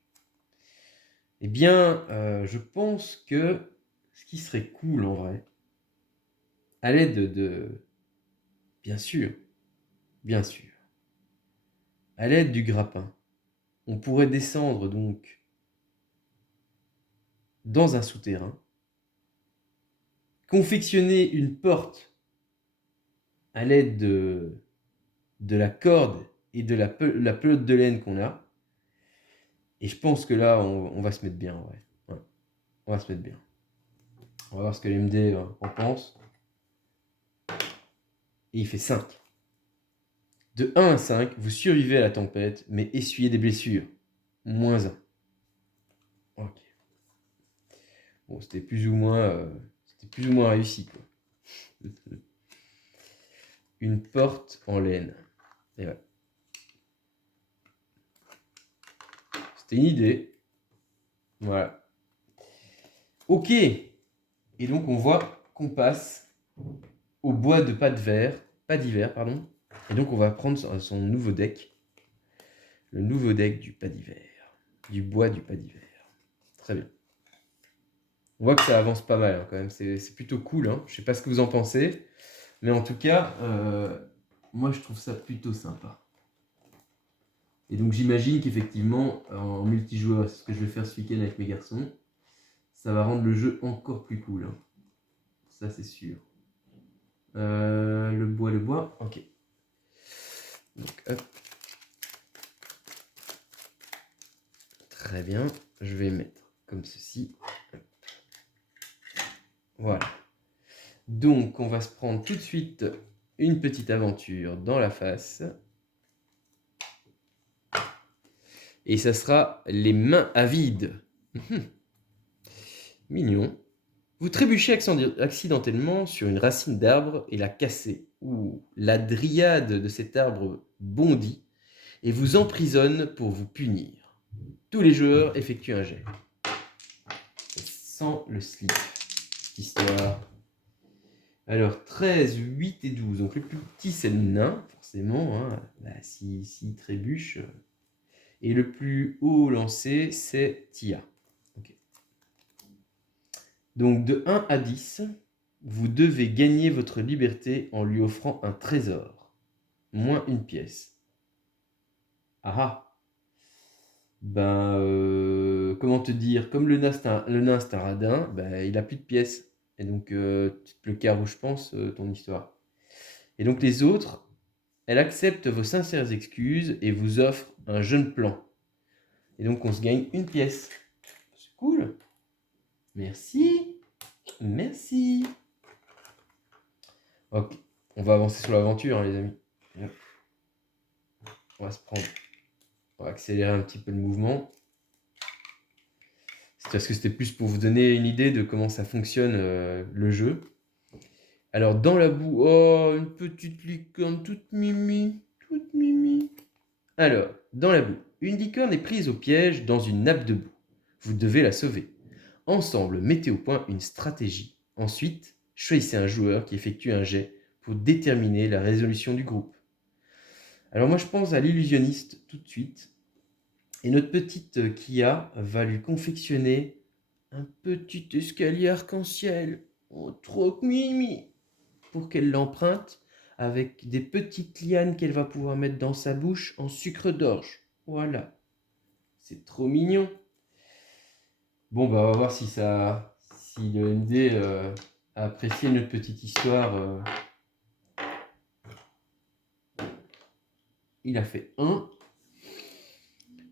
Eh bien, je pense que ce qui serait cool en vrai, à l'aide de... Bien sûr, à l'aide du grappin, on pourrait descendre donc dans un souterrain, confectionner une porte à l'aide de la corde et de la pelote de laine qu'on a. Et je pense que là, on va se mettre bien, ouais. On va se mettre bien. On va voir ce que l'MD en pense. Et il fait 5. De 1 à 5, vous survivez à la tempête, mais essuyez des blessures. -1. Ok. Bon, c'était plus ou moins réussi, quoi. Une porte en laine. Et ouais. C'était une idée. Voilà. Ok. Et donc, on voit qu'on passe au bois de pas d'hiver, pardon. Et donc, on va prendre son nouveau deck. Le nouveau deck du pas d'hiver. Du bois du pas d'hiver. Très bien. On voit que ça avance pas mal, hein, quand même. C'est plutôt cool. Hein. Je sais pas ce que vous en pensez. Mais en tout cas, moi, je trouve ça plutôt sympa. Et donc, j'imagine qu'effectivement, en multijoueur, c'est ce que je vais faire ce week-end avec mes garçons, ça va rendre le jeu encore plus cool. Hein. Ça, c'est sûr. Le bois, ok. Donc, hop. Très bien. Je vais mettre comme ceci. Voilà. Donc, on va se prendre tout de suite une petite aventure dans la face. Et ça sera les mains à vide. Mignon. Vous trébuchez accidentellement sur une racine d'arbre et la cassez. Ouh, la dryade de cet arbre bondit et vous emprisonne pour vous punir. Tous les joueurs effectuent un jet. Sans le slip. Petite histoire. Alors, 13, 8 et 12. Donc, le plus petit, c'est le nain, forcément. Hein. Bah, s'il trébuche. Et le plus haut lancé, c'est Tia. Okay. Donc, de 1 à 10, vous devez gagner votre liberté en lui offrant un trésor. Moins une pièce. Ah ah. Ben, comment te dire, comme le nain c'est un radin, ben, il a plus de pièces. Et donc, tu te le carouges, je pense, ton histoire. Et donc les autres, elle accepte vos sincères excuses et vous offre un jeune plan. Et donc on se gagne une pièce. C'est cool. Merci. Merci. Ok, on va avancer sur l'aventure, hein, les amis. On va se prendre. On va accélérer un petit peu le mouvement. C'est parce que c'était plus pour vous donner une idée de comment ça fonctionne le jeu. Alors, dans la boue, oh, une petite licorne toute mimi, toute mimi. Alors, dans la boue, une licorne est prise au piège dans une nappe de boue. Vous devez la sauver. Ensemble, mettez au point une stratégie. Ensuite, choisissez un joueur qui effectue un jet pour déterminer la résolution du groupe. Alors moi, je pense à l'illusionniste tout de suite. Et notre petite Kia va lui confectionner un petit escalier arc-en-ciel. Oh, trop mimi! Pour qu'elle l'emprunte avec des petites lianes qu'elle va pouvoir mettre dans sa bouche en sucre d'orge. Voilà. C'est trop mignon. Bon, bah, on va voir si le MD a apprécié notre petite histoire. Il a fait 1.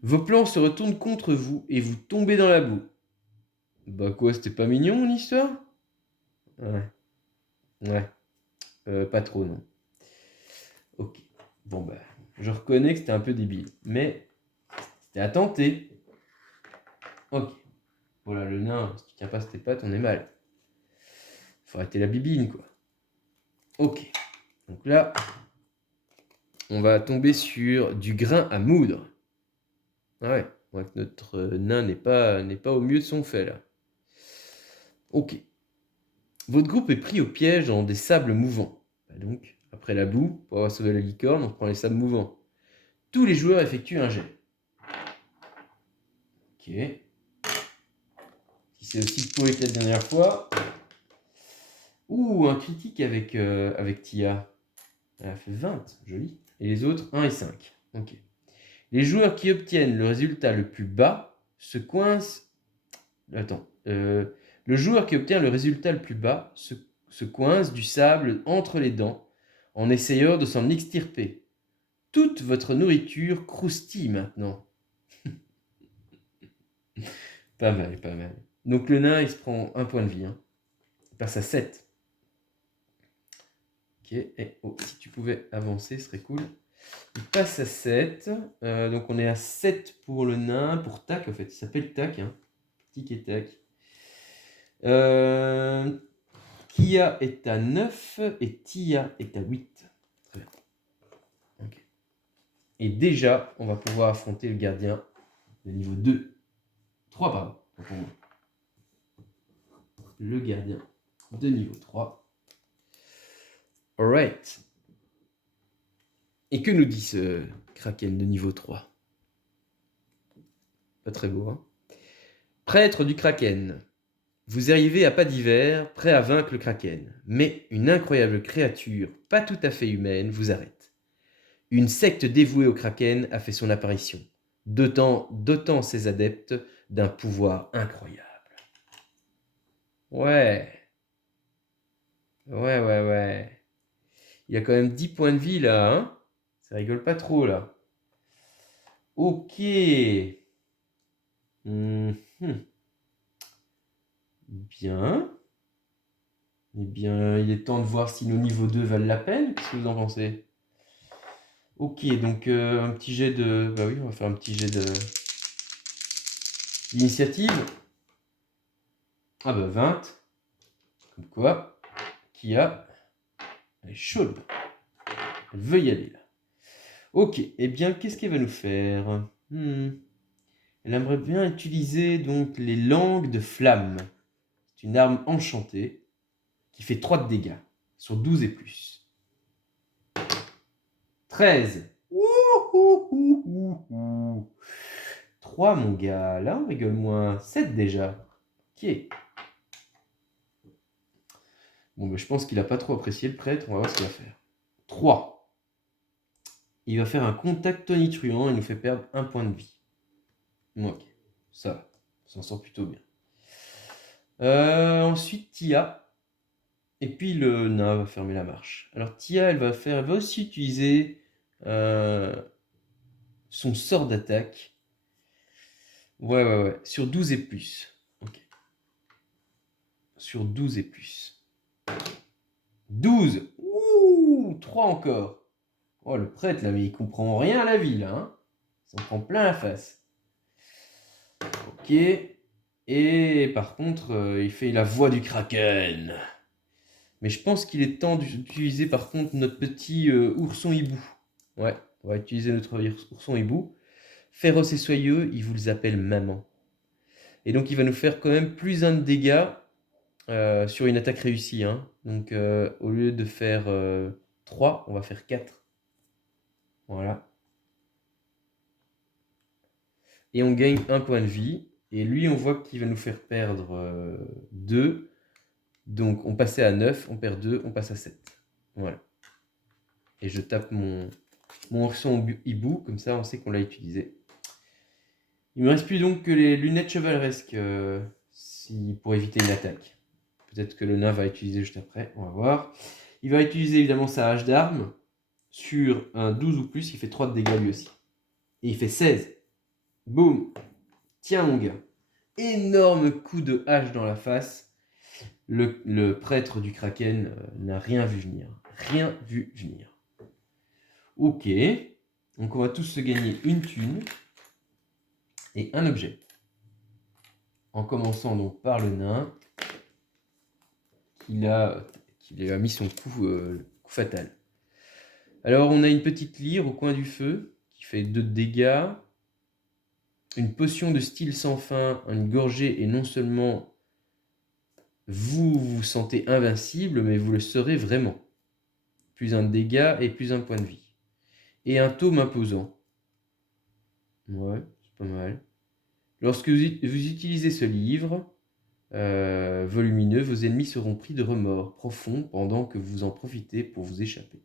Vos plans se retournent contre vous et vous tombez dans la boue. Bah quoi, c'était pas mignon mon histoire? Ouais. Ouais. Pas trop, non. Ok. Bon, bah, je reconnais que c'était un peu débile. Mais c'était à tenter. Ok. Voilà, le nain, si tu tiens pas sur tes pattes, on est mal. Faut arrêter la bibine, quoi. Ok. Donc là, on va tomber sur du grain à moudre. Ah ouais, on voit que notre nain n'est pas au mieux de son fait, là. Ok. Votre groupe est pris au piège dans des sables mouvants. Bah donc, après la boue, pour avoir sauvé la licorne, on prend les sables mouvants. Tous les joueurs effectuent un jet. Ok. Si c'est aussi pourri que la dernière fois. Ouh, un critique avec Tia. Elle a fait 20, joli. Et les autres, 1 et 5. Ok. Les joueurs qui obtiennent le résultat le plus bas se coincent. Attends. Le joueur qui obtient le résultat le plus bas se coince du sable entre les dents en essayant de s'en extirper. Toute votre nourriture croustille maintenant. Pas mal, pas mal. Donc le nain, il se prend un point de vie. Hein. Il passe à 7. Ok. Et oh, si tu pouvais avancer, ce serait cool. Il passe à 7. Donc on est à 7 pour le nain, pour Tac en fait. Il s'appelle Tac. Hein. Tic et Tac. Kia est à 9 et Tia est à 8. Très bien. Ok. Et déjà, on va pouvoir affronter le gardien de niveau 2. 3, pardon. Pour moi. Le gardien de niveau 3. Alright. Et que nous dit ce Kraken de niveau 3? Pas très beau, hein? Prêtre du Kraken. Vous arrivez à pas d'hiver, prêt à vaincre le Kraken. Mais une incroyable créature, pas tout à fait humaine, vous arrête. Une secte dévouée au Kraken a fait son apparition, dotant ses adeptes d'un pouvoir incroyable. Ouais. Ouais. Il a quand même 10 points de vie, là, hein? Ça rigole pas trop, là. Ok. Bien. Eh bien, il est temps de voir si nos niveaux 2 valent la peine. Qu'est-ce que vous en pensez? Ok, donc un petit jet de... Bah oui, on va faire un petit jet d'initiative. Ah bah 20. Comme quoi, Kia, elle est chaude. Elle veut y aller, là. Ok, eh bien, qu'est-ce qu'elle va nous faire? Elle aimerait bien utiliser donc les langues de flamme. C'est une arme enchantée qui fait 3 de dégâts sur 12 et plus. 13. 3, mon gars. Là, on rigole moins. 7 déjà. Ok. Bon, ben, je pense qu'il n'a pas trop apprécié le prêtre. On va voir ce qu'il va faire. 3. Il va faire un contact tonitruant et nous fait perdre 1 point de vie. Ok. Ça s'en sort plutôt bien. Ensuite, Tia. Et puis le nain va fermer la marche. Alors Tia, elle va aussi utiliser son sort d'attaque. Ouais. Sur 12 et plus. Ok. Sur 12 et plus. 12. Ouh, 3 encore. Oh, le prêtre, là, mais il comprend rien à la vie, là. Hein. Il s'en prend plein la face. Ok. Et par contre, il fait la voix du Kraken. Mais je pense qu'il est temps d'utiliser par contre notre petit ourson hibou. Ouais, on va utiliser notre ourson hibou. Féroce et soyeux, il vous les appelle maman. Et donc il va nous faire quand même plus 1 de dégâts sur une attaque réussie. Hein. Donc au lieu de faire 3, on va faire 4. Voilà. Et on gagne 1 point de vie. Et lui, on voit qu'il va nous faire perdre 2. Donc on passait à 9, on perd 2, on passe à 7. Voilà. Et je tape mon ourson hibou, comme ça on sait qu'on l'a utilisé. Il me reste plus donc que les lunettes chevaleresques pour éviter une attaque. Peut-être que le nain va utiliser juste après, on va voir. Il va utiliser évidemment sa hache d'arme. Sur un 12 ou plus, il fait 3 de dégâts lui aussi. Et il fait 16. Boum. Tiens mon gars. Énorme coup de hache dans la face. Le prêtre du Kraken n'a rien vu venir. Rien vu venir. Ok. Donc on va tous se gagner une thune et un objet. En commençant donc par le nain, qui a mis son coup fatal. Alors on a une petite lyre au coin du feu, qui fait 2 de dégâts. Une potion de style sans fin, une gorgée, et non seulement vous vous sentez invincible, mais vous le serez vraiment. Plus 1 de dégâts et plus 1 point de vie. Et un tome imposant. Ouais, c'est pas mal. Lorsque vous utilisez ce livre volumineux, vos ennemis seront pris de remords profonds pendant que vous en profitez pour vous échapper.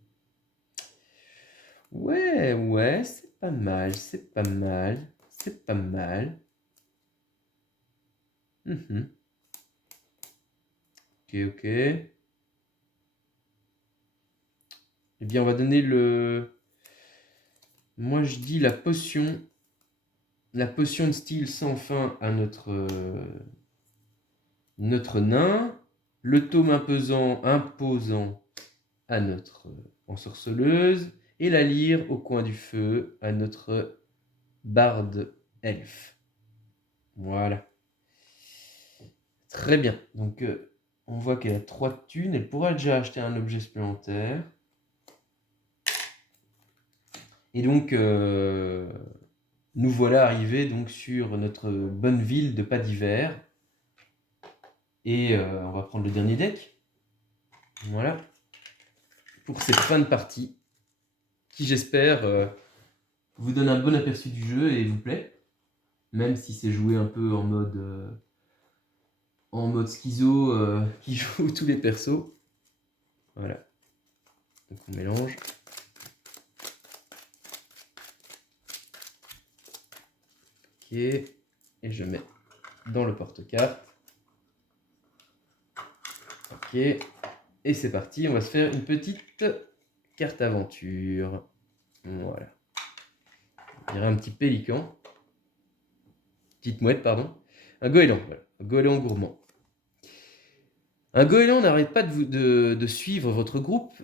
Ouais, c'est pas mal. Ok. Eh bien, on va donner le... Moi, je dis la potion de style sans fin à notre nain. Le tome imposant à notre ensorceleuse. Et la lyre au coin du feu à notre barde elfe. Voilà. Très bien. Donc, on voit qu'elle a 3 thunes. Elle pourra déjà acheter un objet supplémentaire. Et donc, nous voilà arrivés donc, sur notre bonne ville de Pas d'Hiver. Et on va prendre le dernier deck. Voilà. Pour cette fin de partie, qui j'espère vous donne un bon aperçu du jeu et vous plaît. Même si c'est joué un peu en mode schizo qui joue tous les persos. Voilà. Donc on mélange. Ok. Et je mets dans le porte-carte. Ok. Et c'est parti, on va se faire une petite carte aventure. Voilà. On dirait un petit pélican. Petite mouette, pardon. Un goéland, voilà. Un goéland gourmand. Un goéland n'arrête pas de suivre votre groupe.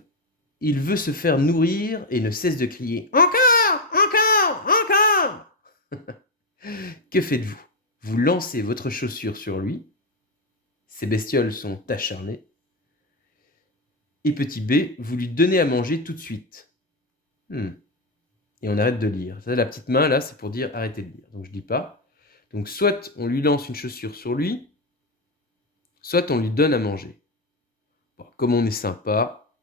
Il veut se faire nourrir et ne cesse de crier « Encore, encore, encore !» Que faites-vous? Vous lancez votre chaussure sur lui. Ces bestioles sont acharnées. Et petit B, vous lui donnez à manger tout de suite. Et on arrête de lire. Ça, la petite main, là, c'est pour dire arrêtez de lire. Donc, je ne lis pas. Donc, soit on lui lance une chaussure sur lui, soit on lui donne à manger. Bon, comme on est sympa,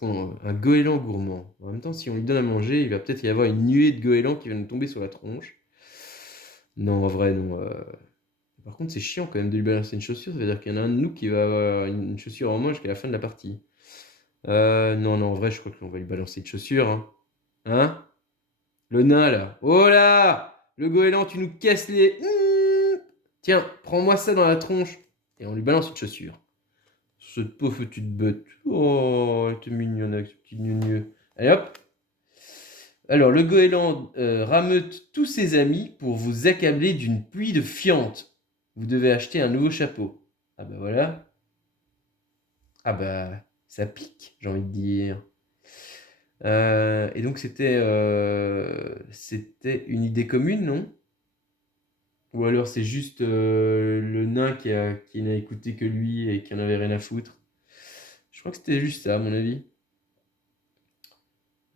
un goéland gourmand. En même temps, si on lui donne à manger, il va peut-être y avoir une nuée de goélands qui va nous tomber sur la tronche. Non, en vrai, non. Par contre, c'est chiant quand même de lui balancer une chaussure. Ça veut dire qu'il y en a un de nous qui va avoir une chaussure en moins jusqu'à la fin de la partie. Non, en vrai, je crois qu'on va lui balancer une chaussure. Hein? Le nain, là. Oh là! Le goéland, tu nous casses les... Tiens, prends-moi ça dans la tronche. Et on lui balance une chaussure. Cette pauvre petite bête. Oh, elle était mignonne avec ce petit gneugneu. Allez hop. Alors, le goéland rameute tous ses amis pour vous accabler d'une pluie de fientes. Vous devez acheter un nouveau chapeau. Ah bah voilà. Ah bah, ça pique, j'ai envie de dire. Et donc, c'était une idée commune, non? Ou alors c'est juste le nain qui n'a écouté que lui et qui en avait rien à foutre. Je crois que c'était juste ça, à mon avis.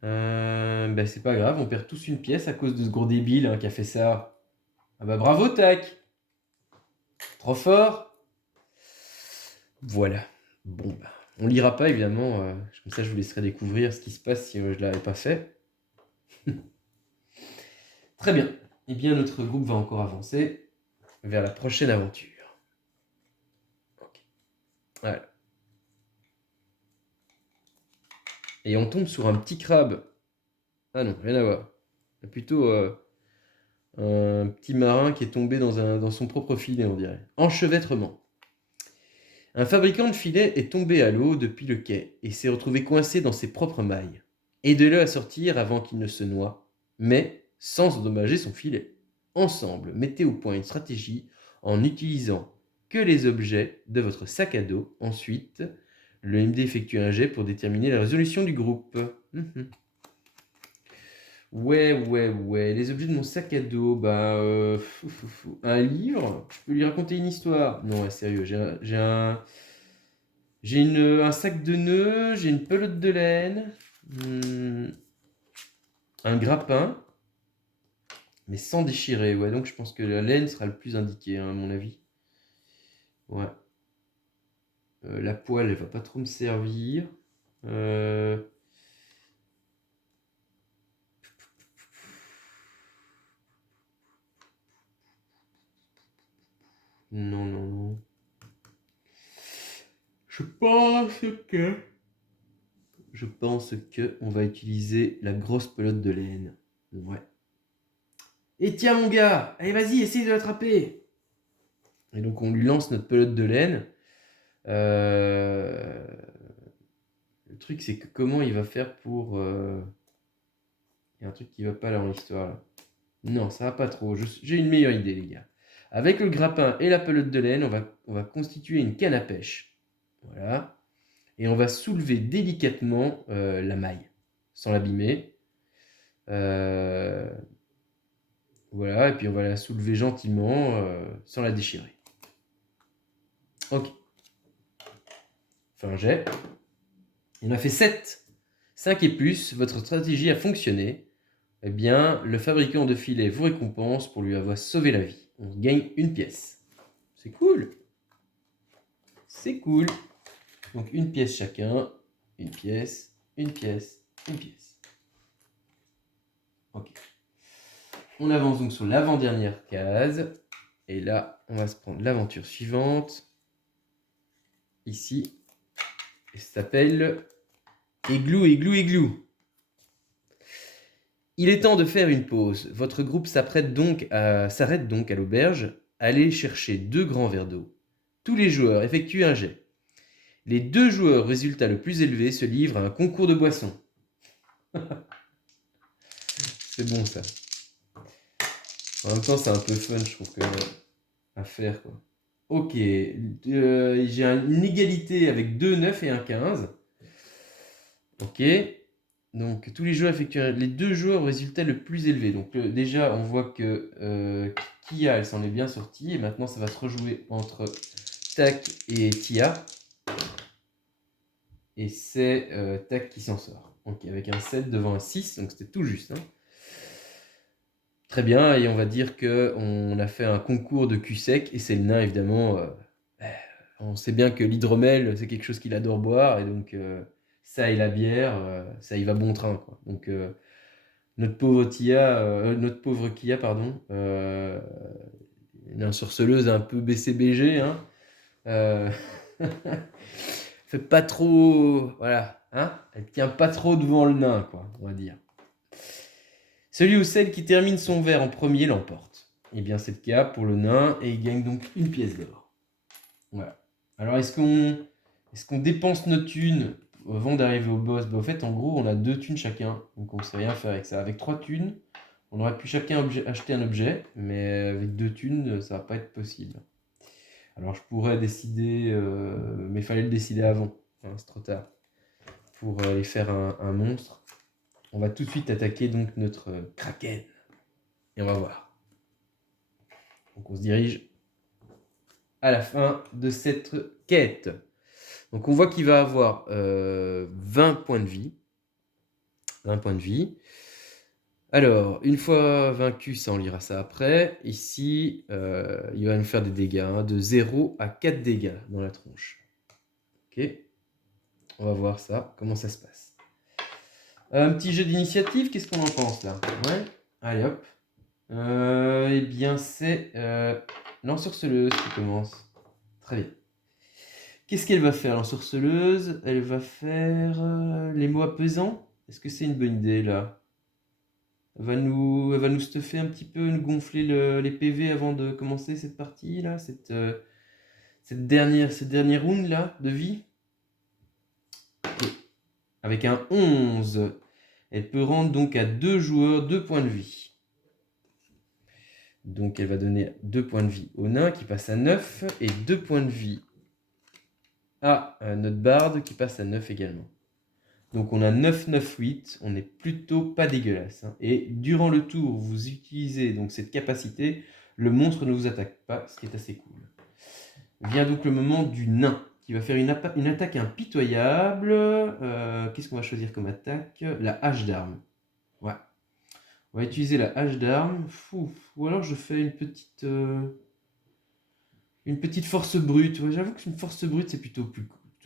Bah c'est pas grave, on perd tous une pièce à cause de ce gros débile qui a fait ça. Ah bah bravo, tac! Trop fort! Voilà. Bon bah, on lira pas évidemment, comme ça je vous laisserai découvrir ce qui se passe si je l'avais pas fait. Très bien. Eh bien notre groupe va encore avancer vers la prochaine aventure. Ok. Voilà. Et on tombe sur un petit crabe. Ah non, rien à voir. Plutôt un petit marin qui est tombé dans son propre filet, on dirait. Enchevêtrement. Un fabricant de filets est tombé à l'eau depuis le quai et s'est retrouvé coincé dans ses propres mailles. Aidez-le à sortir avant qu'il ne se noie, mais sans endommager son filet. Ensemble, mettez au point une stratégie en utilisant que les objets de votre sac à dos. Ensuite, le MD effectue un jet pour déterminer la résolution du groupe. Ouais. Les objets de mon sac à dos, bah... Un livre? Je peux lui raconter une histoire? Non, ouais, sérieux, j'ai un sac de nœuds, j'ai une pelote de laine, un grappin, mais sans déchirer. Ouais, donc je pense que la laine sera le plus indiqué, à mon avis. Ouais. La poêle, elle va pas trop me servir. Non. Je pense que on va utiliser la grosse pelote de laine. Ouais. Et tiens mon gars, allez vas-y, essaye de l'attraper. Et donc on lui lance notre pelote de laine. Le truc c'est que comment il va faire pour... Il y a un truc qui va pas là dans l'histoire là. Non, ça va pas trop. J'ai une meilleure idée les gars. Avec le grappin et la pelote de laine, on va constituer une canne à pêche. Voilà. Et on va soulever délicatement la maille, sans l'abîmer. Voilà, et puis on va la soulever gentiment, sans la déchirer. Ok. Enfin, un jet. On a fait 7. 5 et plus, votre stratégie a fonctionné. Eh bien, le fabricant de filets vous récompense pour lui avoir sauvé la vie. On gagne une pièce. C'est cool. C'est cool. Donc une pièce chacun. Une pièce, une pièce, une pièce. Ok. On avance donc sur l'avant-dernière case. Et là, on va se prendre l'aventure suivante. Ici. Et ça s'appelle Igloo, Igloo, Igloo. Il est temps de faire une pause. Votre groupe s'arrête donc à l'auberge. Allez chercher 2 grands verres d'eau. Tous les joueurs effectuent un jet. Les 2 joueurs résultat le plus élevé se livrent à un concours de boissons. C'est bon ça. En même temps, c'est un peu fun, je trouve, à faire, quoi. Ok, j'ai une égalité avec 2 9 et un 15. Ok, donc tous les joueurs effectuent les 2 joueurs au résultat le plus élevé. Donc déjà, on voit que Kia, elle s'en est bien sortie. Et maintenant, ça va se rejouer entre Tac et Tia. Et c'est Tac qui s'en sort. Ok, avec un 7 devant un 6, donc c'était tout juste. Hein. Très bien, et on va dire qu'on a fait un concours de cul sec, et c'est le nain, évidemment. On sait bien que l'hydromel, c'est quelque chose qu'il adore boire, et donc ça et la bière, ça y va bon train, quoi. Donc notre pauvre Kia, pardon, une surceleuse un peu BCBG, hein, euh, fait pas trop, voilà, hein, elle tient pas trop devant le nain, quoi, on va dire. Celui ou celle qui termine son verre en premier l'emporte. Eh bien, c'est le cas pour le nain, et il gagne donc une pièce d'or. Voilà. Alors, est-ce qu'on dépense nos thunes avant d'arriver au boss? Bah, au fait, en gros, on a 2 thunes chacun, donc on ne sait rien faire avec ça. Avec 3 thunes, on aurait pu chacun acheter un objet, mais avec 2 thunes, ça va pas être possible. Alors, je pourrais décider, mais il fallait le décider avant, hein, c'est trop tard, pour aller faire un monstre. On va tout de suite attaquer donc notre kraken, et on va voir. Donc, on se dirige à la fin de cette quête. Donc on voit qu'il va avoir 20 points de vie. 20 points de vie. Alors, une fois vaincu, ça on lira ça après. Ici, il va nous faire des dégâts, hein, de 0 à 4 dégâts dans la tronche. Ok. On va voir ça, comment ça se passe. Un petit jeu d'initiative, qu'est-ce qu'on en pense là? Ouais. Allez hop. Eh bien c'est l'ensorceleuse qui commence. Très bien. Qu'est-ce qu'elle va faire, l'ensorceleuse? Elle va faire les mots apaisants. Est-ce que c'est une bonne idée, là? Elle va nous stuffer un petit peu, nous gonfler les PV avant de commencer cette partie, là, cette dernière round, là, de vie. Et avec un 11, elle peut rendre donc à 2 joueurs 2 points de vie. Donc elle va donner 2 points de vie au nain qui passe à 9 et 2 points de vie à notre barde qui passe à 9 également. Donc on a 9, 9, 8, on n'est plutôt pas dégueulasse. Hein. Et durant le tour, vous utilisez donc cette capacité, le monstre ne vous attaque pas, ce qui est assez cool. Vient donc le moment du nain, qui va faire une attaque impitoyable. Qu'est-ce qu'on va choisir comme attaque? La hache d'arme. Ouais. On va utiliser la hache d'arme. Ou alors je fais une petite force brute. Ouais, j'avoue qu'une force brute, c'est plutôt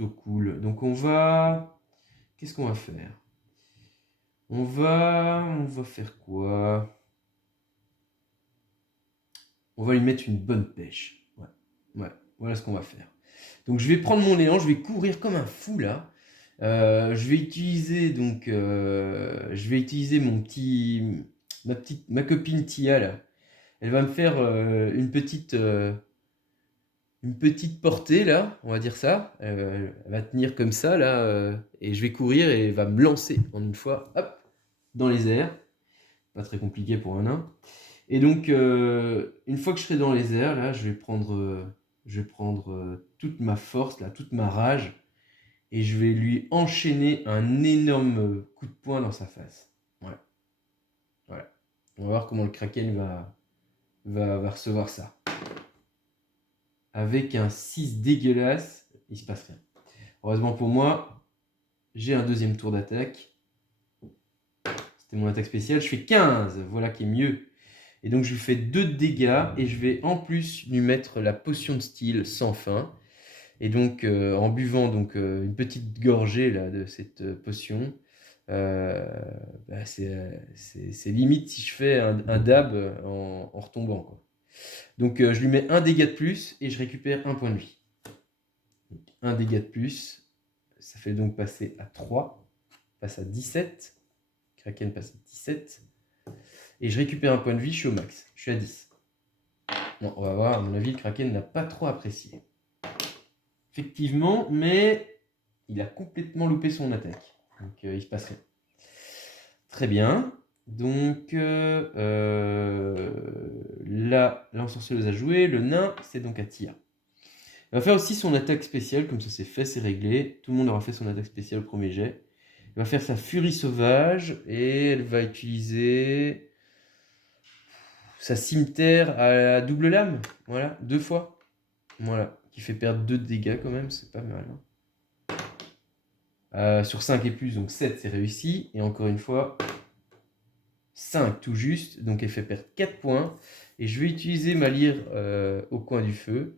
cool. Donc on va... Qu'est-ce qu'on va faire? On va faire quoi? On va lui mettre une bonne pêche. Ouais, voilà ce qu'on va faire. Donc je vais prendre mon élan, je vais courir comme un fou là. Je vais utiliser ma copine Tia là. Elle va me faire une petite portée là, on va dire ça. Elle va tenir comme ça là, et je vais courir et elle va me lancer en une fois, hop, dans les airs. Pas très compliqué pour un nain. Et donc, une fois que je serai dans les airs, là, je vais prendre toute ma force, là, toute ma rage, et je vais lui enchaîner un énorme coup de poing dans sa face. Voilà. Voilà. On va voir comment le kraken va recevoir ça. avec un 6 dégueulasse, il se passe rien. Heureusement pour moi, j'ai un deuxième tour d'attaque. C'était mon attaque spéciale, je fais 15, voilà qui est mieux. Et donc je lui fais 2 de dégâts et je vais en plus lui mettre la potion de style sans fin. Et donc en buvant donc, une petite gorgée là, de cette potion, bah, c'est limite si je fais un dab en retombant, quoi. Donc je lui mets un dégât de plus et je récupère un point de vie. Donc, un dégât de plus, ça fait donc passer à 3, passe à 17. Kraken passe à 17. Et je récupère un point de vie, je suis au max. Je suis à 10. Bon, on va voir, à mon avis, le Kraken n'a pas trop apprécié. Effectivement, mais il a complètement loupé son attaque. Donc il se passe rien. Très bien. Donc là, l'ensorceleuse a joué. Le nain, c'est donc à Tia. Elle va faire aussi son attaque spéciale, comme ça c'est fait, c'est réglé. Tout le monde aura fait son attaque spéciale au premier jet. Elle va faire sa furie sauvage et elle va utiliser sa cimeterre à double lame. Voilà, 2 fois. Voilà, qui fait perdre 2 de dégâts quand même, c'est pas mal. Sur 5 et plus, donc 7 c'est réussi. Et encore une fois, 5 tout juste, donc elle fait perdre 4 points. Et je vais utiliser ma lyre au coin du feu.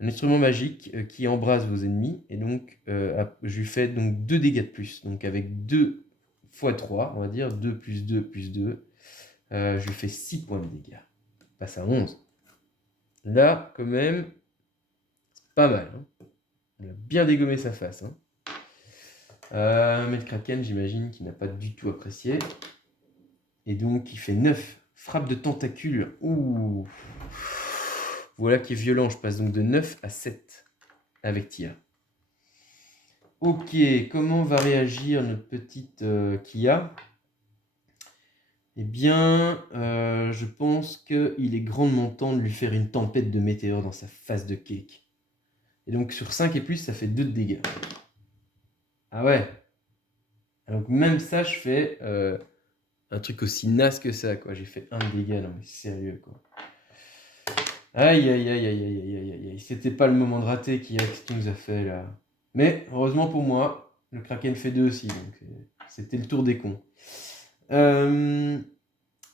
Un instrument magique qui embrase vos ennemis. Et donc, je lui fais donc 2 dégâts de plus. Donc avec 2 x 3, on va dire, 2 plus 2 plus 2. Je lui fais 6 points de dégâts. Il passe à 11. Là, quand même, c'est pas mal. Hein. On a bien dégommé sa face. Hein. Mais le Kraken, j'imagine qu'il n'a pas du tout apprécié. Et donc, il fait 9. Frappe de tentacule. Ouh. Voilà qui est violent. Je passe donc de 9 à 7 avec Tia. Ok, comment va réagir notre petite Kia? Eh bien, je pense qu'il est grandement temps de lui faire une tempête de météores dans sa face de cake. Et donc, sur 5 et plus, ça fait 2 de dégâts. Ah ouais. Donc, même ça, je fais un truc aussi naze que ça, quoi. J'ai fait 1 de dégâts, non mais sérieux, quoi. Aïe, aïe, aïe, aïe, aïe, aïe, aïe, aïe. C'était pas le moment de rater qui nous a fait, là. Mais, heureusement pour moi, le Kraken fait 2 aussi, donc c'était le tour des cons. Je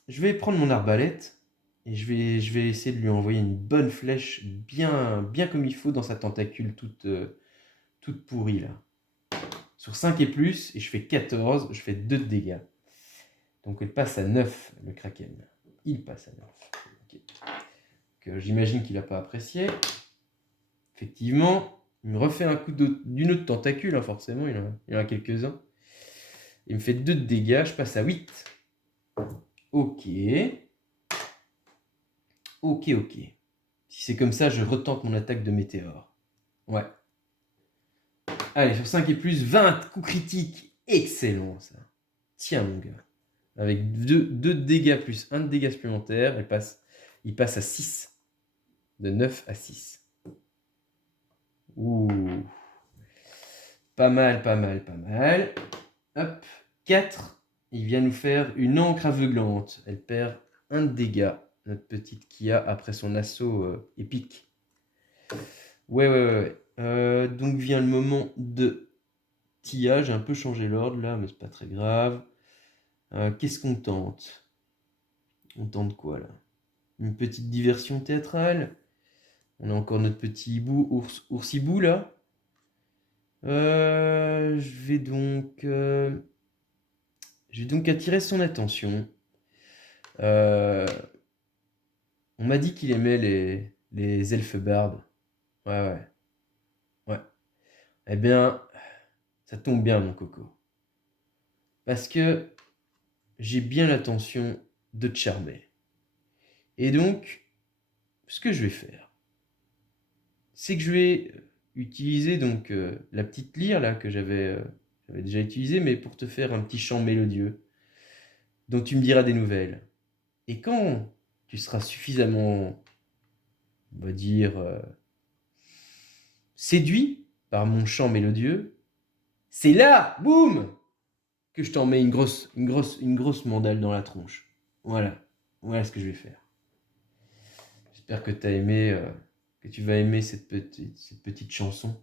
vais prendre mon arbalète et je vais essayer de lui envoyer une bonne flèche bien comme il faut dans sa tentacule toute pourrie, là. Sur 5 et plus, et je fais 14, je fais 2 de dégâts. Donc elle passe à 9, le Kraken. Il passe à 9. Okay. J'imagine qu'il n'a pas apprécié. Effectivement, il me refait un coup d'une autre tentacule, hein, forcément, il en a quelques-uns. Il me fait 2 de dégâts, je passe à 8. Ok. Ok. Si c'est comme ça, je retente mon attaque de météore. Ouais. Allez, sur 5 et plus, 20 coups critiques. Excellent, ça. Tiens, mon gars. Avec 2 de dégâts plus 1 de dégâts supplémentaires, il passe à 6. De 9 à 6. Ouh. Pas mal. Hop. 4. Il vient nous faire une encre aveuglante. Elle perd 1 de dégâts, notre petite Kia, après son assaut épique. Ouais. Donc vient le moment de Tia. J'ai un peu changé l'ordre là, mais c'est pas très grave. Qu'est-ce qu'on tente? On tente quoi là? Une petite diversion théâtrale? On a encore notre petit hibou, oursibou là. Je vais donc attirer son attention. On m'a dit qu'il aimait les elfes bardes. Ouais. Eh bien, ça tombe bien, mon coco. Parce que j'ai bien l'intention de te charmer. Et donc, ce que je vais faire, c'est que je vais utiliser donc la petite lyre là que j'avais déjà utilisée, mais pour te faire un petit chant mélodieux dont tu me diras des nouvelles. Et quand tu seras suffisamment, on va dire, séduit par mon chant mélodieux, c'est là, boum, que je t'en mets une grosse mandale dans la tronche. Voilà ce que je vais faire. J'espère que tu as aimé que tu vas aimer cette petite chanson.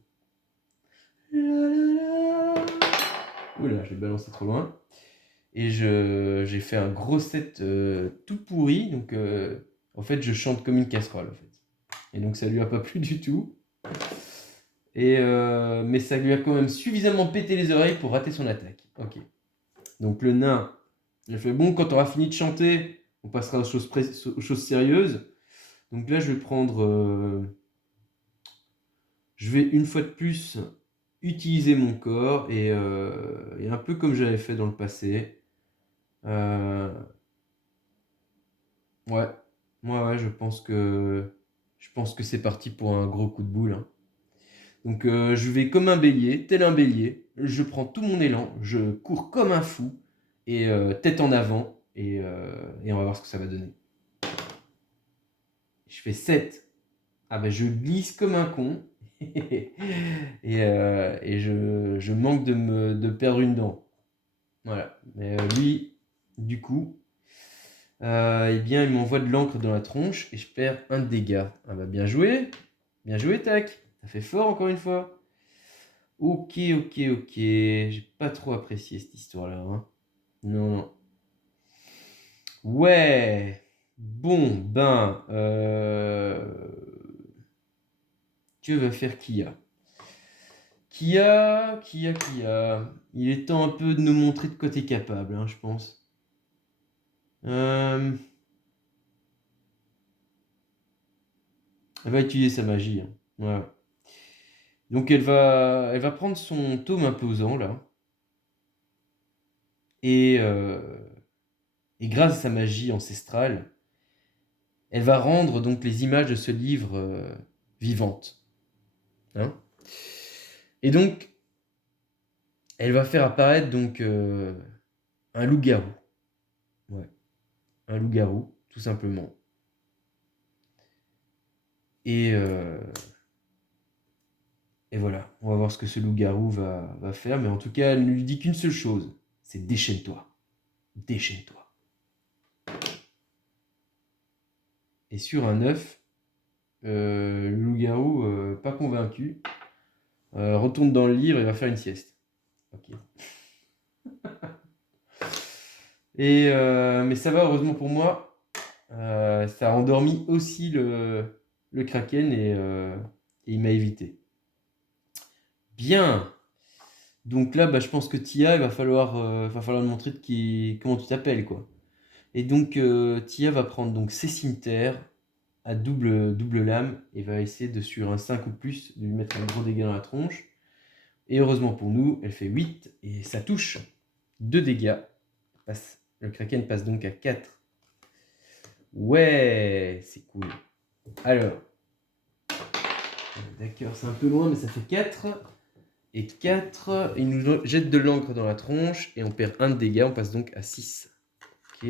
Oula, je l'ai balancé trop loin. Et j'ai fait un gros set tout pourri, donc en fait je chante comme une casserole en fait. Et donc ça lui a pas plu du tout. Mais ça lui a quand même suffisamment pété les oreilles pour rater son attaque. Ok. Donc le nain, j'ai fait bon, quand on aura fini de chanter, on passera aux choses sérieuses. Donc là je vais prendre... je vais une fois de plus utiliser mon corps et un peu comme j'avais fait dans le passé. Euh, ouais, ouais, je pense que c'est parti pour un gros coup de boule, hein. Donc je vais comme un bélier, tel un bélier, je prends tout mon élan, je cours comme un fou et tête en avant et on va voir ce que ça va donner. Je fais 7. Ah ben je glisse comme un con et je manque de perdre une dent. Voilà. Mais lui, du coup, eh bien, il m'envoie de l'encre dans la tronche et je perds un dégât. Ah bah bien joué, tac. Ça fait fort encore une fois. Ok. J'ai pas trop apprécié cette histoire-là, hein. Non. Ouais. Bon, ben, que va faire Kia? Kia. Il est temps un peu de nous montrer de quoi t'es capable, hein, je pense. Elle va utiliser sa magie, hein. Ouais. Donc elle va prendre son tome imposant là. Et, euh, et grâce à sa magie ancestrale, elle va rendre donc les images de ce livre vivantes, hein. Et donc, elle va faire apparaître donc un loup-garou. Ouais, un loup-garou, tout simplement. Et, euh, et voilà, on va voir ce que ce loup-garou va faire. Mais en tout cas, elle ne lui dit qu'une seule chose, c'est déchaîne-toi. Déchaîne-toi. Et sur un œuf, le loup-garou, pas convaincu, retourne dans le livre et va faire une sieste. Ok. Mais ça va, heureusement pour moi. Ça a endormi aussi le kraken et il m'a évité. Bien. Donc là, bah, je pense que Tia, il va falloir lui montrer comment tu t'appelles, quoi. Et donc, Tia va prendre donc ses cimetières à double lame et va essayer de, sur un 5 ou plus, de lui mettre un gros dégât dans la tronche. Et heureusement pour nous, elle fait 8 et ça touche 2 dégâts. Le kraken passe donc à 4. Ouais, c'est cool. Alors, d'accord, c'est un peu loin, mais ça fait 4. Et 4, il nous jette de l'encre dans la tronche et on perd 1 de dégâts, on passe donc à 6. Ok.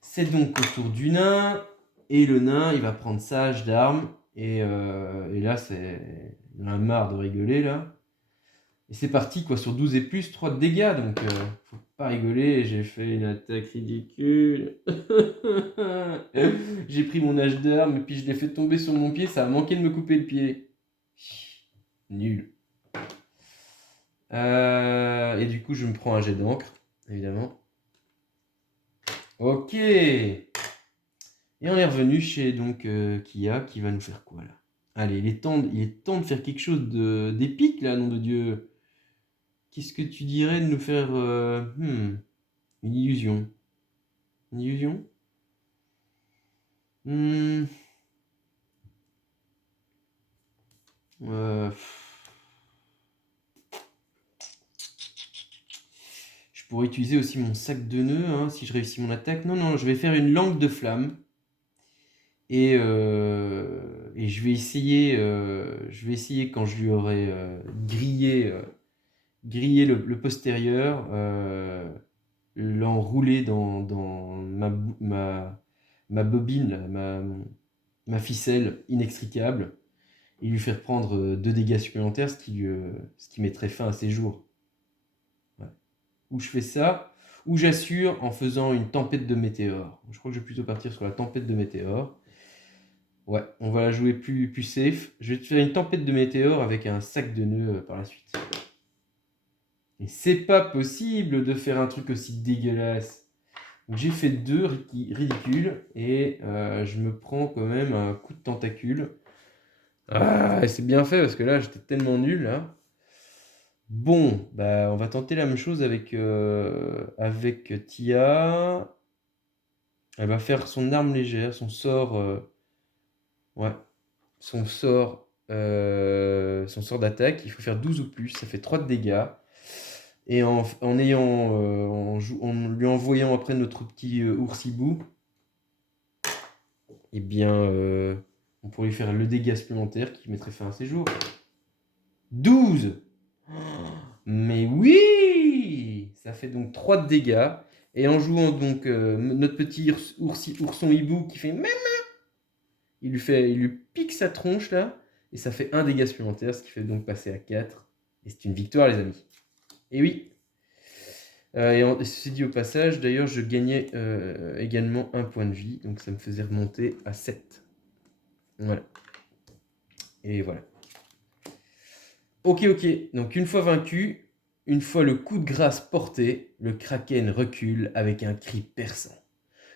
C'est donc au tour du nain. Et le nain, il va prendre sa hache d'armes. Et là, il en a marre de rigoler, là. Et c'est parti, quoi, sur 12 et plus, 3 de dégâts. Donc, faut pas rigoler. J'ai fait une attaque ridicule. J'ai pris mon hache d'armes et puis je l'ai fait tomber sur mon pied. Ça a manqué de me couper le pied. Nul. Et du coup, je me prends un jet d'encre, évidemment. Ok. Et on est revenu chez donc Kia, qui va nous faire quoi là? Allez, il est temps de faire quelque chose d'épique là, nom de Dieu. Qu'est-ce que tu dirais de nous faire une illusion? Une illusion? Hmm, euh, je pourrais utiliser aussi mon sac de nœuds hein, si je réussis mon attaque. Non, je vais faire une langue de flamme. Et je vais essayer quand je lui aurai grillé le postérieur, l'enrouler dans ma bobine, là, ma ficelle inextricable, et lui faire prendre 2 dégâts supplémentaires, ce qui mettrait fin à ses jours. Ouais. Ou je fais ça, ou j'assure en faisant une tempête de météores. Je crois que je vais plutôt partir sur la tempête de météores. Ouais, on va la jouer plus safe. Je vais te faire une tempête de météores avec un sac de nœuds par la suite. Et c'est pas possible de faire un truc aussi dégueulasse. Donc j'ai fait 2 ridicules et je me prends quand même un coup de tentacule. Ah, et c'est bien fait parce que là j'étais tellement nul là. Bon, bah on va tenter la même chose avec Tia. Elle va faire son arme légère, son sort, ouais, son sort d'attaque. Il faut faire 12 ou plus, ça fait 3 de dégâts. Et en lui envoyant après notre petit oursibou, eh bien, on pourrait lui faire le dégât supplémentaire qui mettrait fin à ses jours. 12! Mais oui! Ça fait donc 3 de dégâts. Et en jouant donc notre petit ourson hibou qui fait maman, il lui pique sa tronche là, et ça fait 1 dégât supplémentaire, ce qui fait donc passer à 4. Et c'est une victoire, les amis. Et oui! Et ceci dit au passage, d'ailleurs, je gagnais également 1 point de vie, donc ça me faisait remonter à 7. Voilà. Et voilà. Ok, donc une fois vaincu, une fois le coup de grâce porté, le kraken recule avec un cri perçant.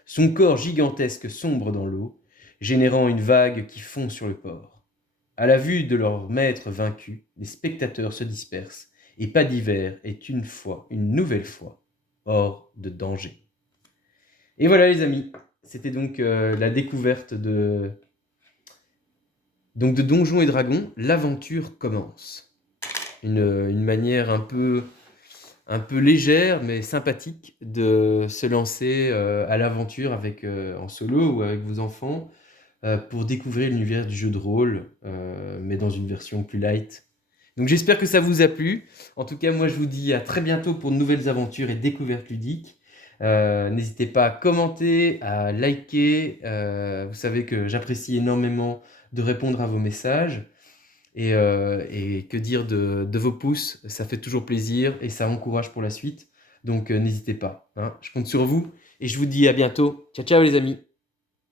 Son corps gigantesque sombre dans l'eau, générant une vague qui fond sur le port. À la vue de leur maître vaincu, les spectateurs se dispersent, et Pas d'hiver est une nouvelle fois, hors de danger. Et voilà les amis, c'était donc la découverte de Donjons et Dragons, l'aventure commence. Une manière un peu légère mais sympathique de se lancer à l'aventure en solo ou avec vos enfants pour découvrir l'univers du jeu de rôle, mais dans une version plus light. Donc j'espère que ça vous a plu. En tout cas, moi je vous dis à très bientôt pour de nouvelles aventures et découvertes ludiques. N'hésitez pas à commenter, à liker. Vous savez que j'apprécie énormément de répondre à vos messages. Et que dire de vos pouces, ça fait toujours plaisir et ça encourage pour la suite. Donc n'hésitez pas, hein. Je compte sur vous et je vous dis à bientôt. Ciao ciao les amis.